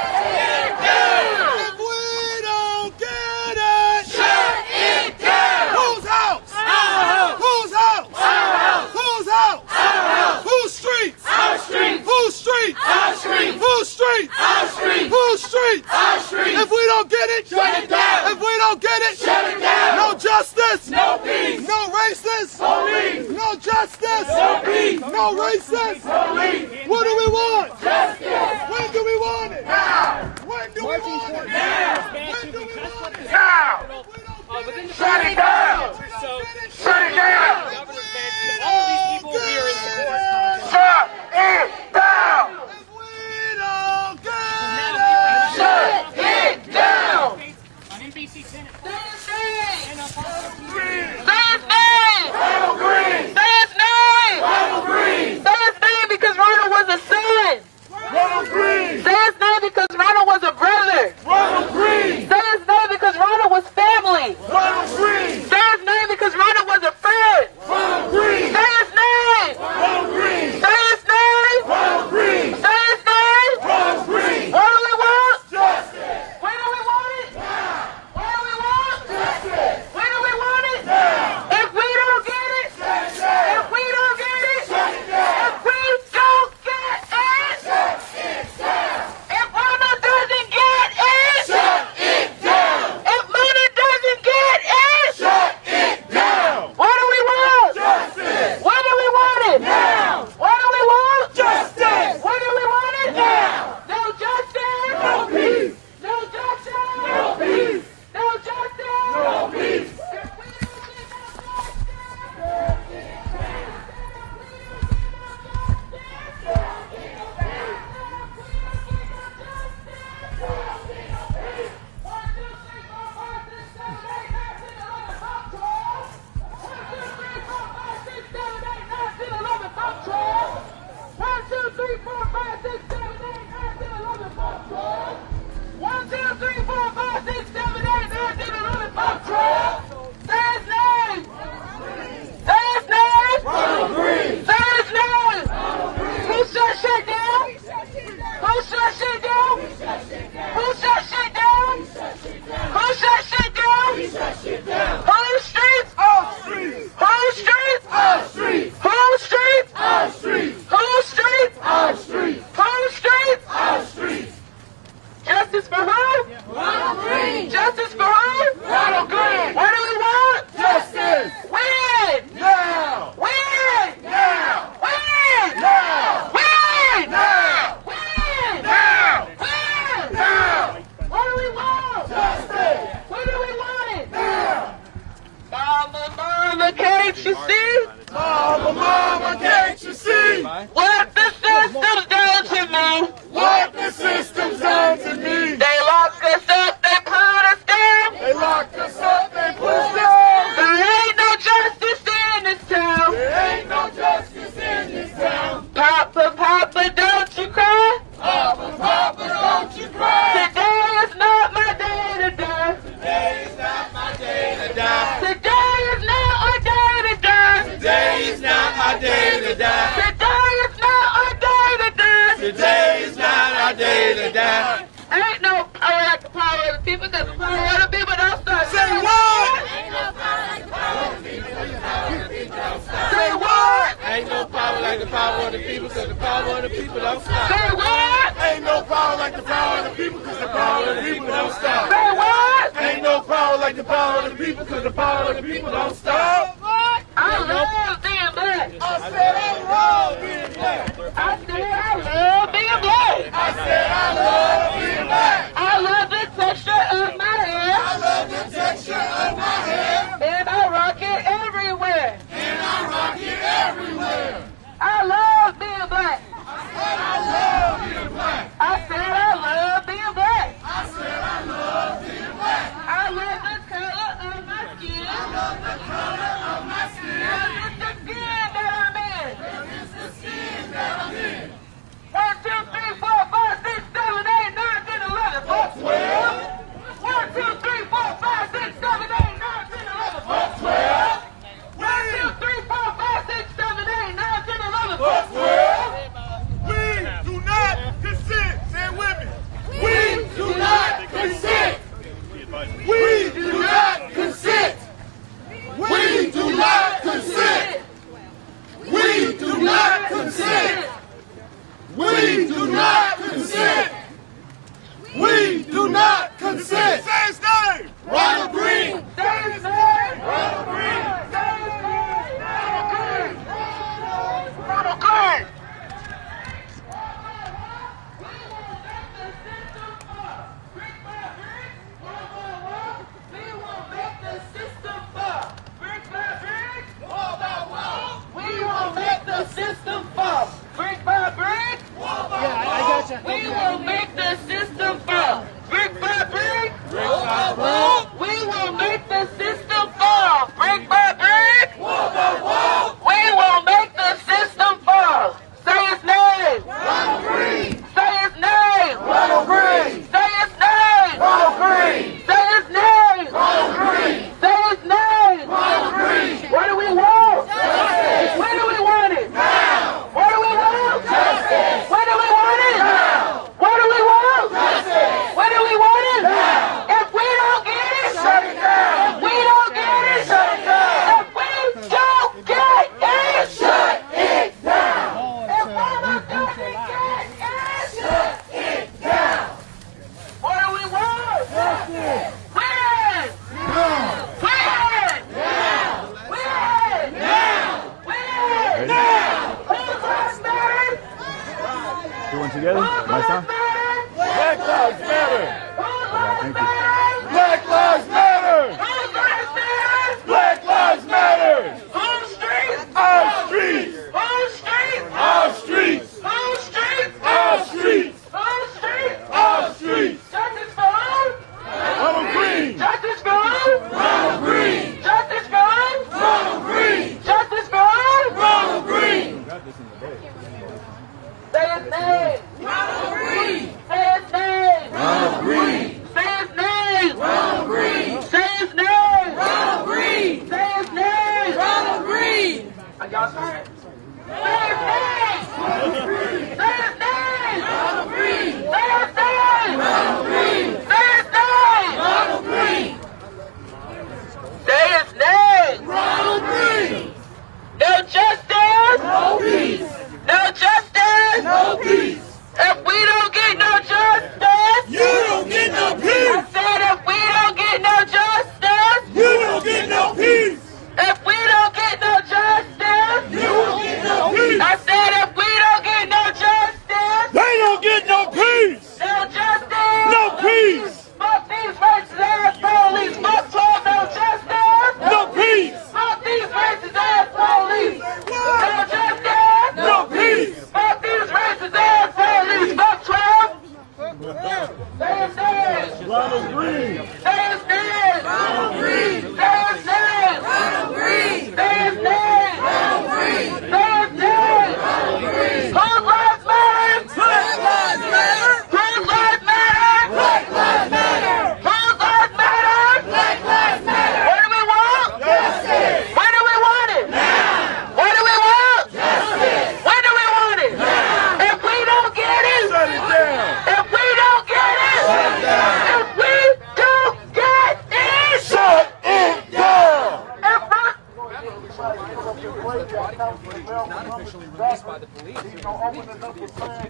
it down. If we don't get it, shut it down. Whose house? Our house. Whose house? Our house. Whose house? Our house. Whose streets? Our streets. Whose streets? Our streets. Whose streets? Our streets. Whose streets? Our streets. If we don't get it, shut it down. If we don't get it, shut it down. No justice. No peace. No racist. No peace. No justice. No peace. No racist. No peace. What do we want? Justice. When do we want it? Now. When do we want it? Now. When do we want it? Now. Shut it down. Shut it down. All these people here in support. Shut it down. Shut it down! On NBC Senate. Ronald Greene! Say his name! Ronald Greene! Say his name because Ronald was a son! Ronald Greene! Say his name because Ronald was a brother! Ronald Greene! Say his name because Ronald was family! Ronald Greene! Say his name because Ronald was a friend! Ronald Greene! Say his name! Ronald Greene! Say his name! Ronald Greene! Say his name! Ronald Greene! What do we want? Justice! When do we want it? Now! When do we want? Justice! When do we want it? Now! If we don't get it, Shut it down! if we don't get it, Shut it down! if we don't get it, Shut it down! if Ronald doesn't get it, Shut it our day to die. Ain't no power like the power of the people, because the power of the people don't stop. Say what? Ain't no power like the power of the people, because the power of the people don't stop. Say what? Ain't no power like the power of the people, because the power of the people don't stop. Say what? Ain't no power like the power of the people, because the power of the people don't stop. Say what? Ain't no power like the power of the people, because the power of the people don't stop. I love being black. I said I love being black. I said I love being black. I said I love being black. I love the texture of my hair. I love the texture of my hair. And I rock it everywhere. And I rock it everywhere. I love being black. I love being black. I said I love being black. I said I love being black. I love the color of my skin. I love the color of my skin. It's the skin that I'm in. It's the skin that I'm in. 1, 2, 3, 4, 5, 6, 7, 8, 9, 10, 11. Fuck 12. 1, 2, 3, 4, 5, 6, 7, 8, 9, 10, 11. Fuck 12. 1, 2, 3, 4, 5, 6, 7, 8, 9, 10, 11. Fuck 12. We do not consent. Say it with me. We do not consent. We do not consent. We do not consent. We do not consent. We do not consent. We do not consent. Say his name. Ronald Greene. Say his name. Ronald Greene. Say his name. Ronald Greene. Ronald Greene. System fall, brick by brick. Yeah, I got you. We will make the system fall, brick by brick. Brick by brick. We will make the system fall, brick by brick. Wall by wall. We will make the system fall. Say his name. Ronald Greene. Say his name. Ronald Greene. Say his name. Ronald Greene. Say his name. Ronald Greene. Say his name. Ronald Greene. What do we want? Justice. When do we want it? Now. What do we want? Justice. When do we want it? Now. What do we want? Justice. When do we want it? Now. If we don't get it, Shut it down. if we don't get it, Shut it down. if we don't get it, Shut it down. if we don't get it, Shut it down. what do we want? Justice. When? Now. When? Now. When? Now. When? Now. Whose lives matter? Doing together? Whose My lives son? matter? Black lives matter. Whose lives Thank you. matter? Black lives matter. Whose lives matter? Black lives matter. Whose streets? Our streets. Whose streets? Our streets. Whose streets? Our streets. Whose streets? Our streets. Justice for who? Ronald Greene. Justice for who? Ronald Greene. Justice for who? Ronald Greene. Justice for who? Ronald Greene. Say his name. Ronald Greene. Say his name. Ronald Greene. Say his name. Ronald Greene. Say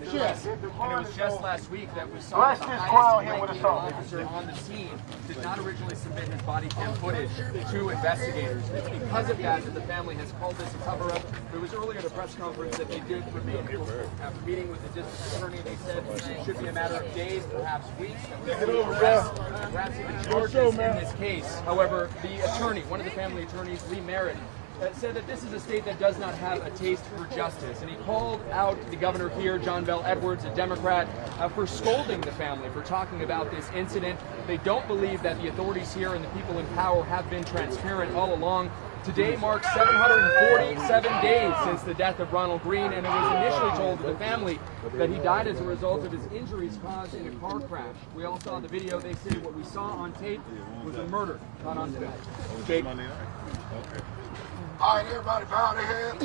the arrest. And it was just last week that we saw Bless the this highest crowd here ranking with us all. officer on the scene did not originally submit his body cam footage to investigators. It's because of that that the family has called this a cover-up. It was earlier at a press conference that they did remain after meeting with the district attorney. They said it should be a matter of days, perhaps weeks, that we will arrest, perhaps even charges in this case. However, the attorney, one of the family attorneys, Lee Merritt, said that this is a state that does not have a taste for justice. And he called out the governor here, John Bel Edwards, a Democrat, for scolding the family for talking about this incident. They don't believe that the authorities here and the people in power have been transparent all along. Today marks 747 days since the death of Ronald Greene, and it was initially told to the family that he died as a result of his injuries caused in a car crash. We all saw the video. They say what we saw on tape was a murder, not on film. Jake. All right, everybody bow their heads.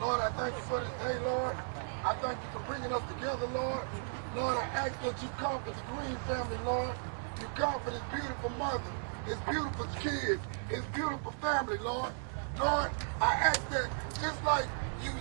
Lord, I thank you for this day, Lord. I thank you for bringing us together, Lord. Lord, I ask that you comfort the Greene family, Lord. You comfort his beautiful mother, his beautiful kids, his beautiful family, Lord. Lord, I ask that just like you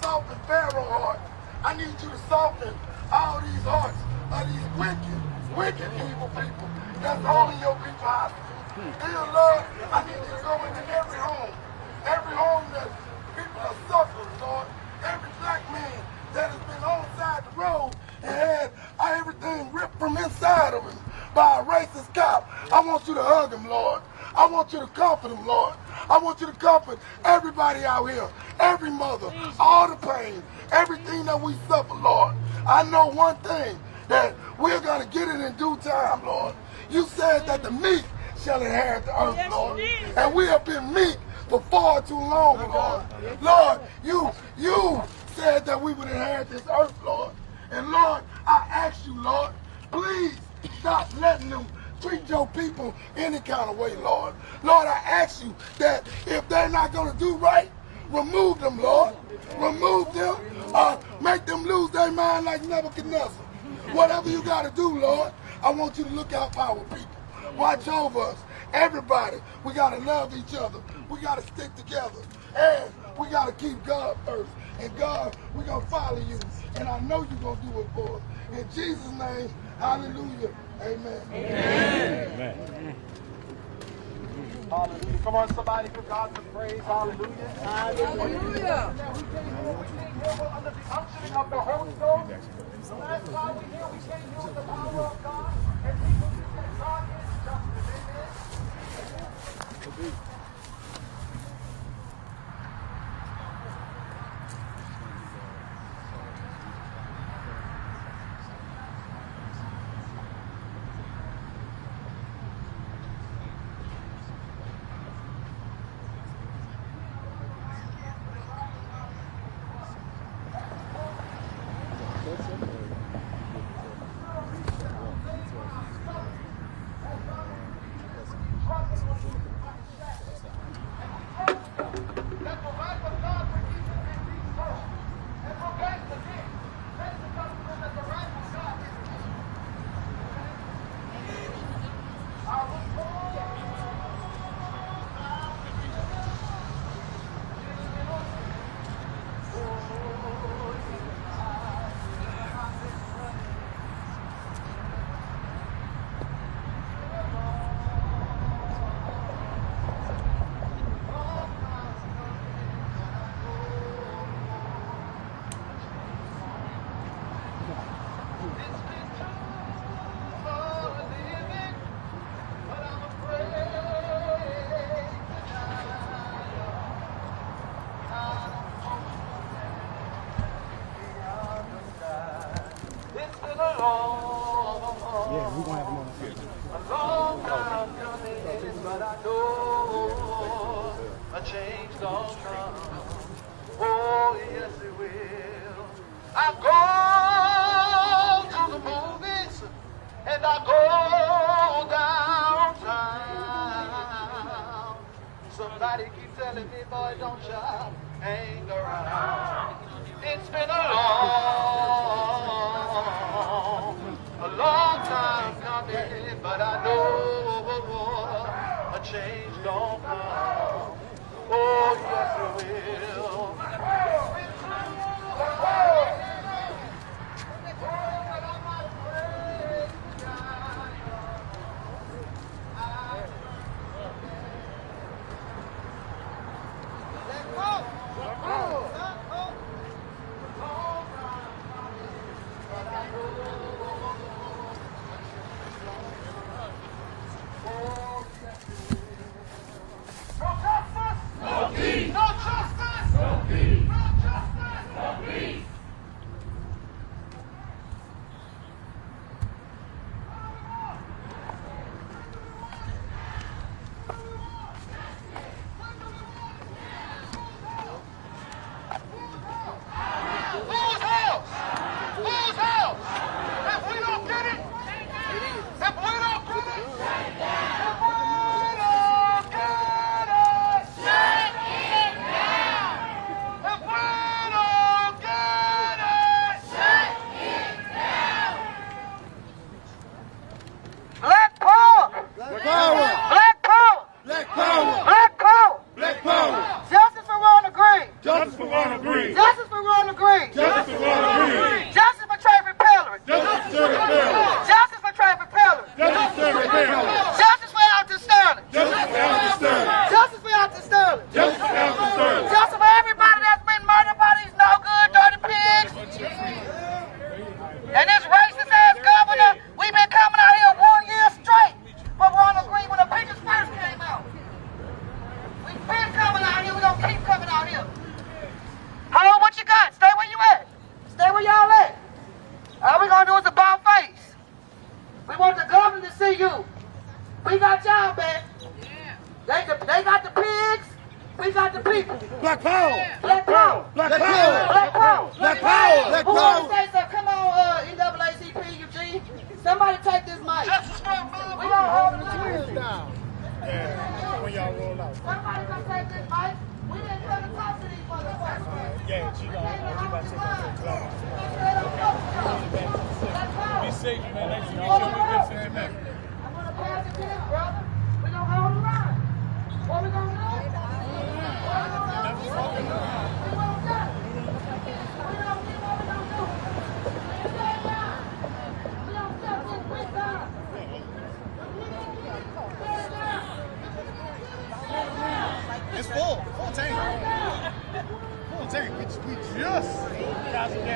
soften Pharaoh's heart, I need you to soften all these hearts of these wicked, evil people that's holding your people hostage. Dear Lord, I need you to go into every home that people are suffering, Lord. Every black man that has been on side the road and had everything ripped from inside of him by a racist cop. I want you to hug him, Lord. I want you to comfort him, Lord. I want you to comfort everybody out here, every mother, all the pain, everything that we suffer, Lord. I know one thing, that we're going to get it in due time, Lord. You said that the meek shall inherit the earth, Lord. And we have been meek for far too long, Lord. Lord, you said that we would inherit this earth, Lord. And Lord, I ask you, Lord, please stop letting them treat your people any kind of way, Lord. Lord, I ask you that if they're not going to do right, remove them, Lord. Remove them, make them lose their mind like Nebuchadnezzar. Whatever you got to do, Lord, I want you to look out for our people. Watch over us. Everybody, we got to love each other. We got to stick together. And we got to keep God first. And God, we're going to follow you. And I know you're going to do it for us. In Jesus' name, hallelujah. Amen. Amen. Amen. Hallelujah. Come on, somebody, give God some praise. Hallelujah. Hallelujah. Under the unction of the Holy Ghost. The last time we here, we came here with the power of God. And we believe that God is justice. Amen. Somebody keep telling me, boy, don't you hang around. It's been a long time coming, but I know a change don't come. Oh, yes, it will.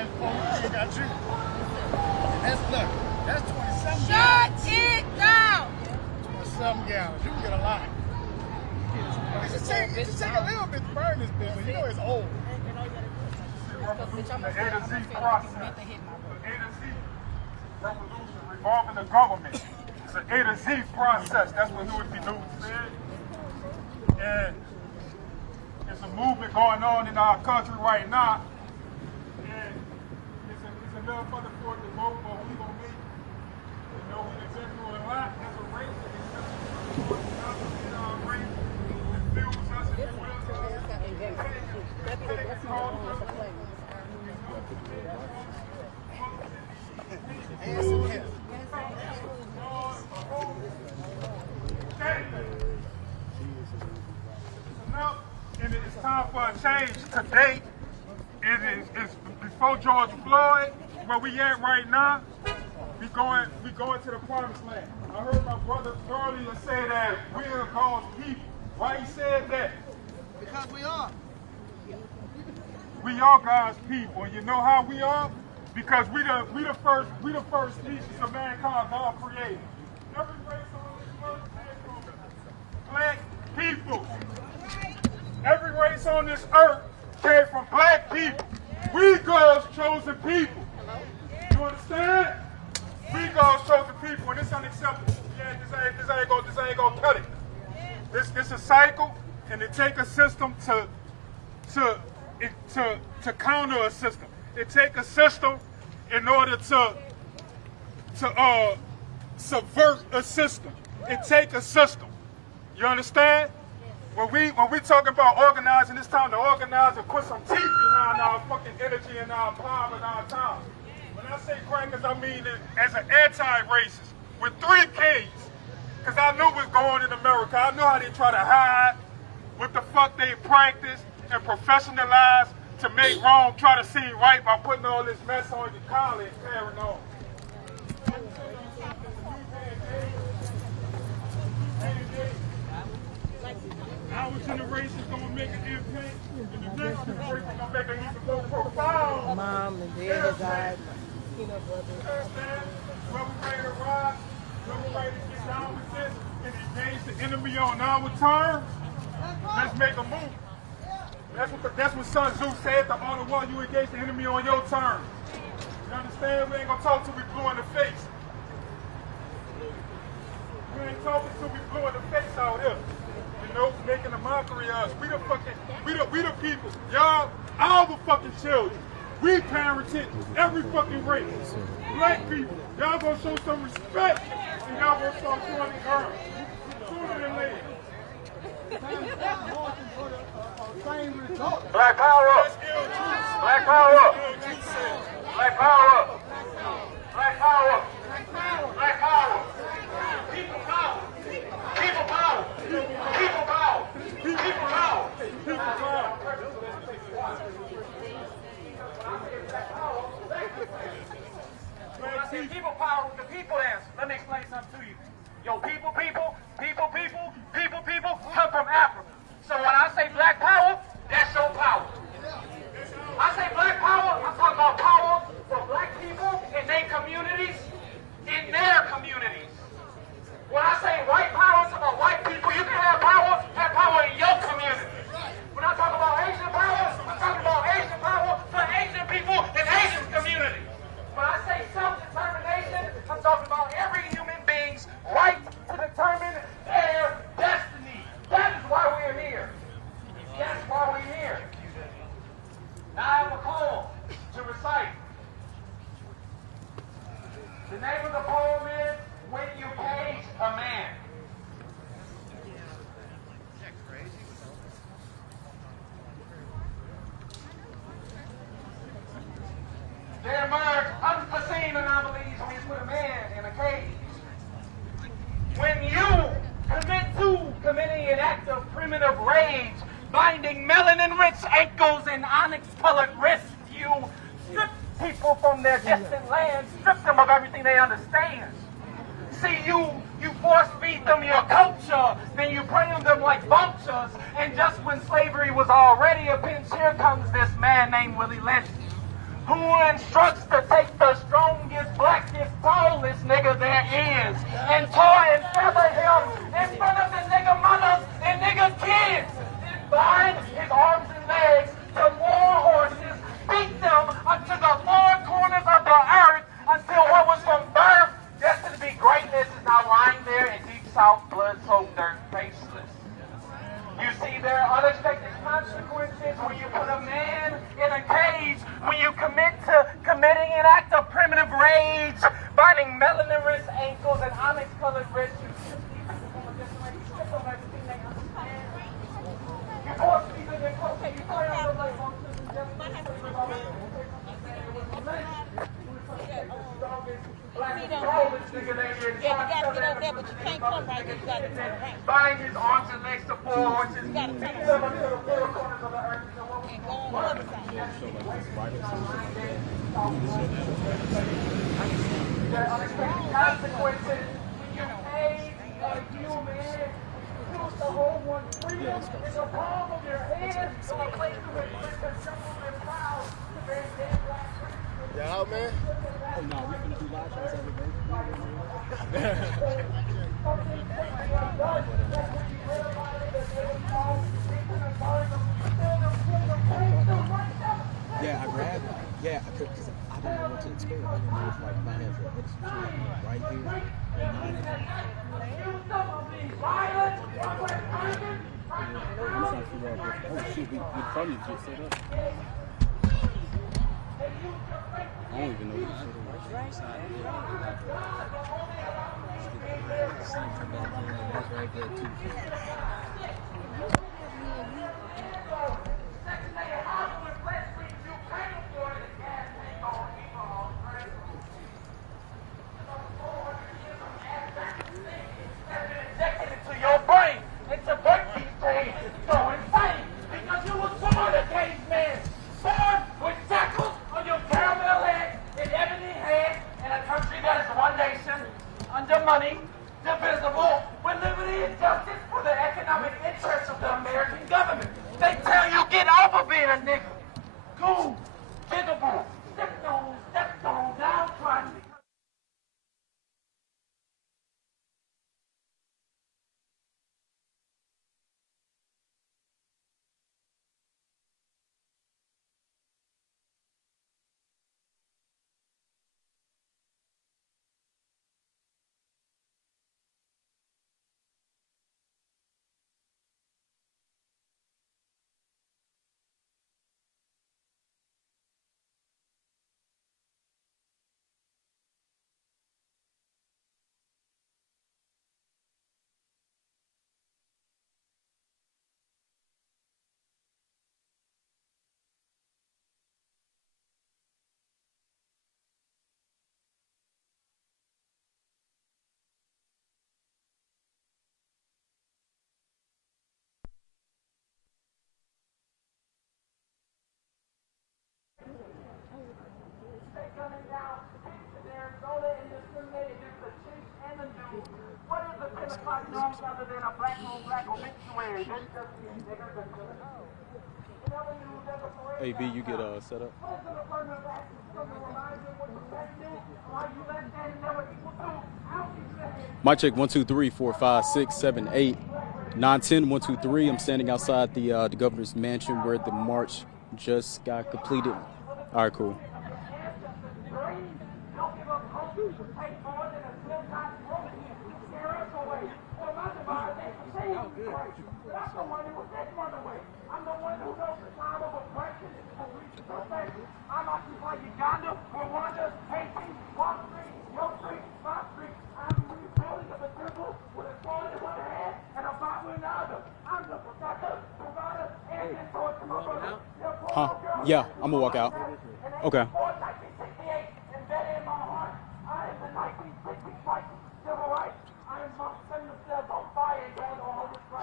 You got you. That's look. That's 27 Shut gallons. it down. 27 gallons. You can get a lot. It just take a little bit to burn this bitch, but you know it's old. The A to Z process. The A to Z revolution revolving the government. It's an A to Z process. That's what Louis News said. And it's a movement going on in our country right now. And it's enough for the court to vote, but we gonna make, you know, we can take through a lot. There's a race that in our race that fuels us and wills us. And it's time for a change today. It's before George Floyd, where we at right now. We going to the promised land. I heard my brother earlier say that we are God's people. Why he said that? Because we are. We are God's people. And you know how we are? Because we the first species of mankind God created. Every race on this earth came from black people. Every race on this earth came from black people. We God's chosen people. You understand? We God's chosen people, and it's unacceptable. Yeah, this ain't gonna cut it. This a cycle, and it take a system to counter a system. It take a system in order to subvert a system. It take a system. You understand? When we talking about organizing, it's time to organize and put some teeth behind our fucking energy and our power and our time. When I say crackers, I mean it as an anti-racist with 3 Ks. Because I knew what's going on in America. I know how they try to hide what the fuck they practice and professionalize to make wrong try to seem right by putting all this mess on your collar and carrying on. Our generation is gonna make an impact, and the next generation is gonna make an even more profound. Mom and dad died. Peanut butter. Where we ready to rise, where we ready to get down with this, and engage the enemy on our terms. Let's make a move. That's what Sun Tzu said. The only one you engage the enemy on your terms. You understand? We ain't gonna talk till we blue in the face. We ain't talking till we blue in the face out here. You know, making a mockery of us. We the people. Y'all, all the fucking children. We parented every fucking race. Black people. Y'all gonna show some respect, and y'all gonna start showing the girls. Sooner than later. Black power up. Black power up. Black power up. Black power up. Black power. People power. People power. People power. People power. People power. When I say people power, the people answer. Let me explain something to you. Yo, people come from Africa. So when I say black power, that's your power. I say black power, I'm talking about power for black people in their communities, When I say white power, I'm talking about white people. You can have power in your community. When I talk about Asian power, I'm talking about Asian power for Asian people in Asian community. When I say self-determination, I'm talking about every human being's right to determine their destiny. That is why we're here. That's why we're here. Now I have a poem to recite. The name of the poem is When You Cage a Man. There emerge unforeseen anomalies when you put a man in a cage. When you committing an act of primitive rage, binding melanin-rich ankles and onyx-colored wrists, you strip people from their distant lands, strip them of everything they understand. See, you force-feed them your culture, then you prey on them like vultures, and just when slavery was already a pinch, here comes this man named Willie Lynch. who instructs to take the strongest, blackest, tallest nigga there is and tar and feather him in front of the nigga mothers and nigga kids, then bind his arms and legs to more horses, beat them unto the four corners of the earth until what was from birth destined to be greatness is now lying there in deep south blood-soaked dirt, faceless. You see, there are unexpected consequences when you put a man in a cage, when you committing an act of primitive rage, binding melanin-rich ankles and onyx-colored wrists. Bind his arms and legs to four horses. Beat them until the four corners of the earth. There are unexpected consequences when you pay a human to hold one free in the palm of your hand from a place to which Christians tremble and proud to bear dead black Christians. Yeah, out, man. Oh, no, we're going to do live shows every day. Yeah, I grabbed it. Yeah, because I didn't know what to expect. I didn't know if like if I had the execution right here. I'm trying to figure out what, oh shit, we probably just set up. I don't even know what shit it was. Right there too. Money, divisible, with liberty and justice for the economic interests of the American government. They tell you get off of being a nigga. Cool, jiggable, stepped on, downtrodden. Hey, B, you get set up. Mic check 1 2 3 4 5 6 7 8 9 10 1 2 3. I'm standing outside the governor's mansion where the march just got completed. All right, cool. Huh? Yeah, I'm gonna walk out. Okay.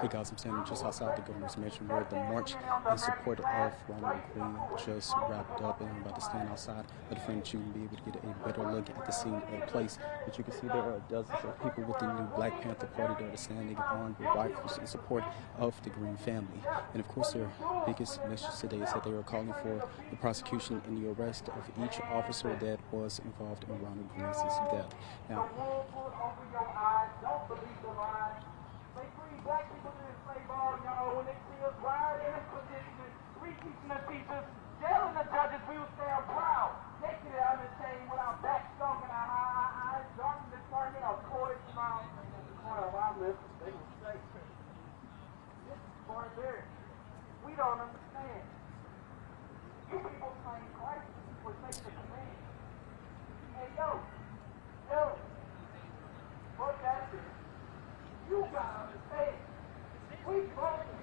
Hey guys, I'm standing just outside the governor's mansion where the march in support of Ronald Greene just wrapped up, and I'm about to stand outside of the frame that you can be able to get a better look at the scene of place. But you can see there are dozens of people with the new Black Panther Party that are standing armed with rifles in support of the Greene family. And of course, their biggest message today is that they are calling for the prosecution and the arrest of each officer that was involved in Ronald Greene's death. Now, Black people didn't play ball, y'all. When they see us rioting and positioning, reteaching the teachers, jailing the judges, we will stand proud. Naked and unashamed with our backs stroking, our eyes darkened and turning, our quarters smile. Corner of our lips, they will say, this is barbaric. We don't understand. You people claim Christ for sake of command. Hey, yo, fuck that shit. You gotta understand. We both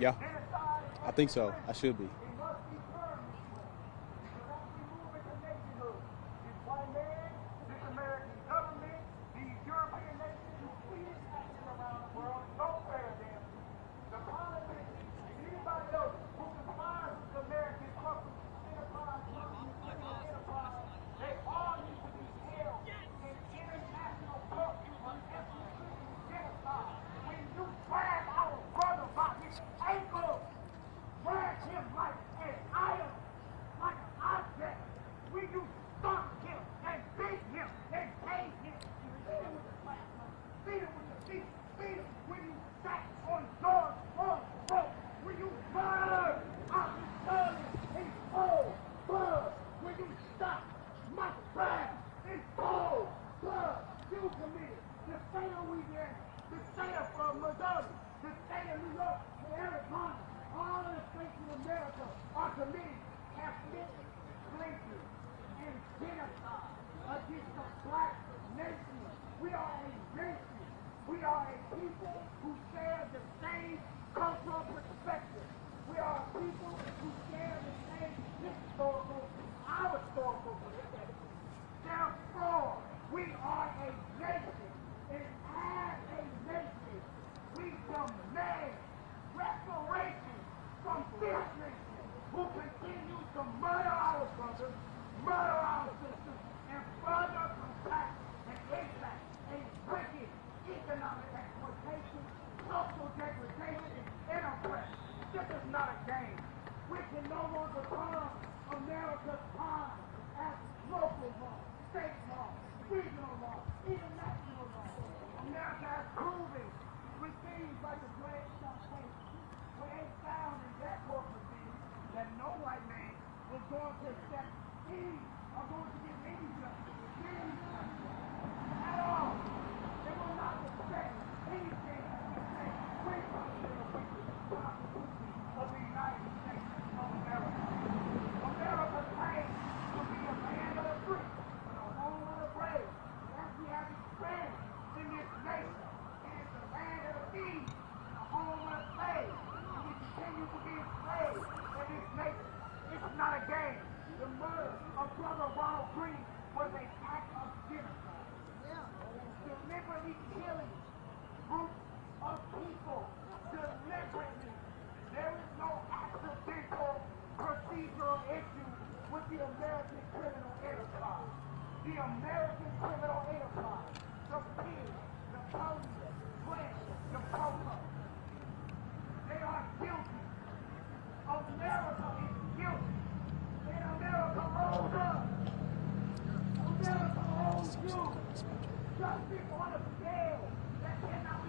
yeah, I think so. I should be.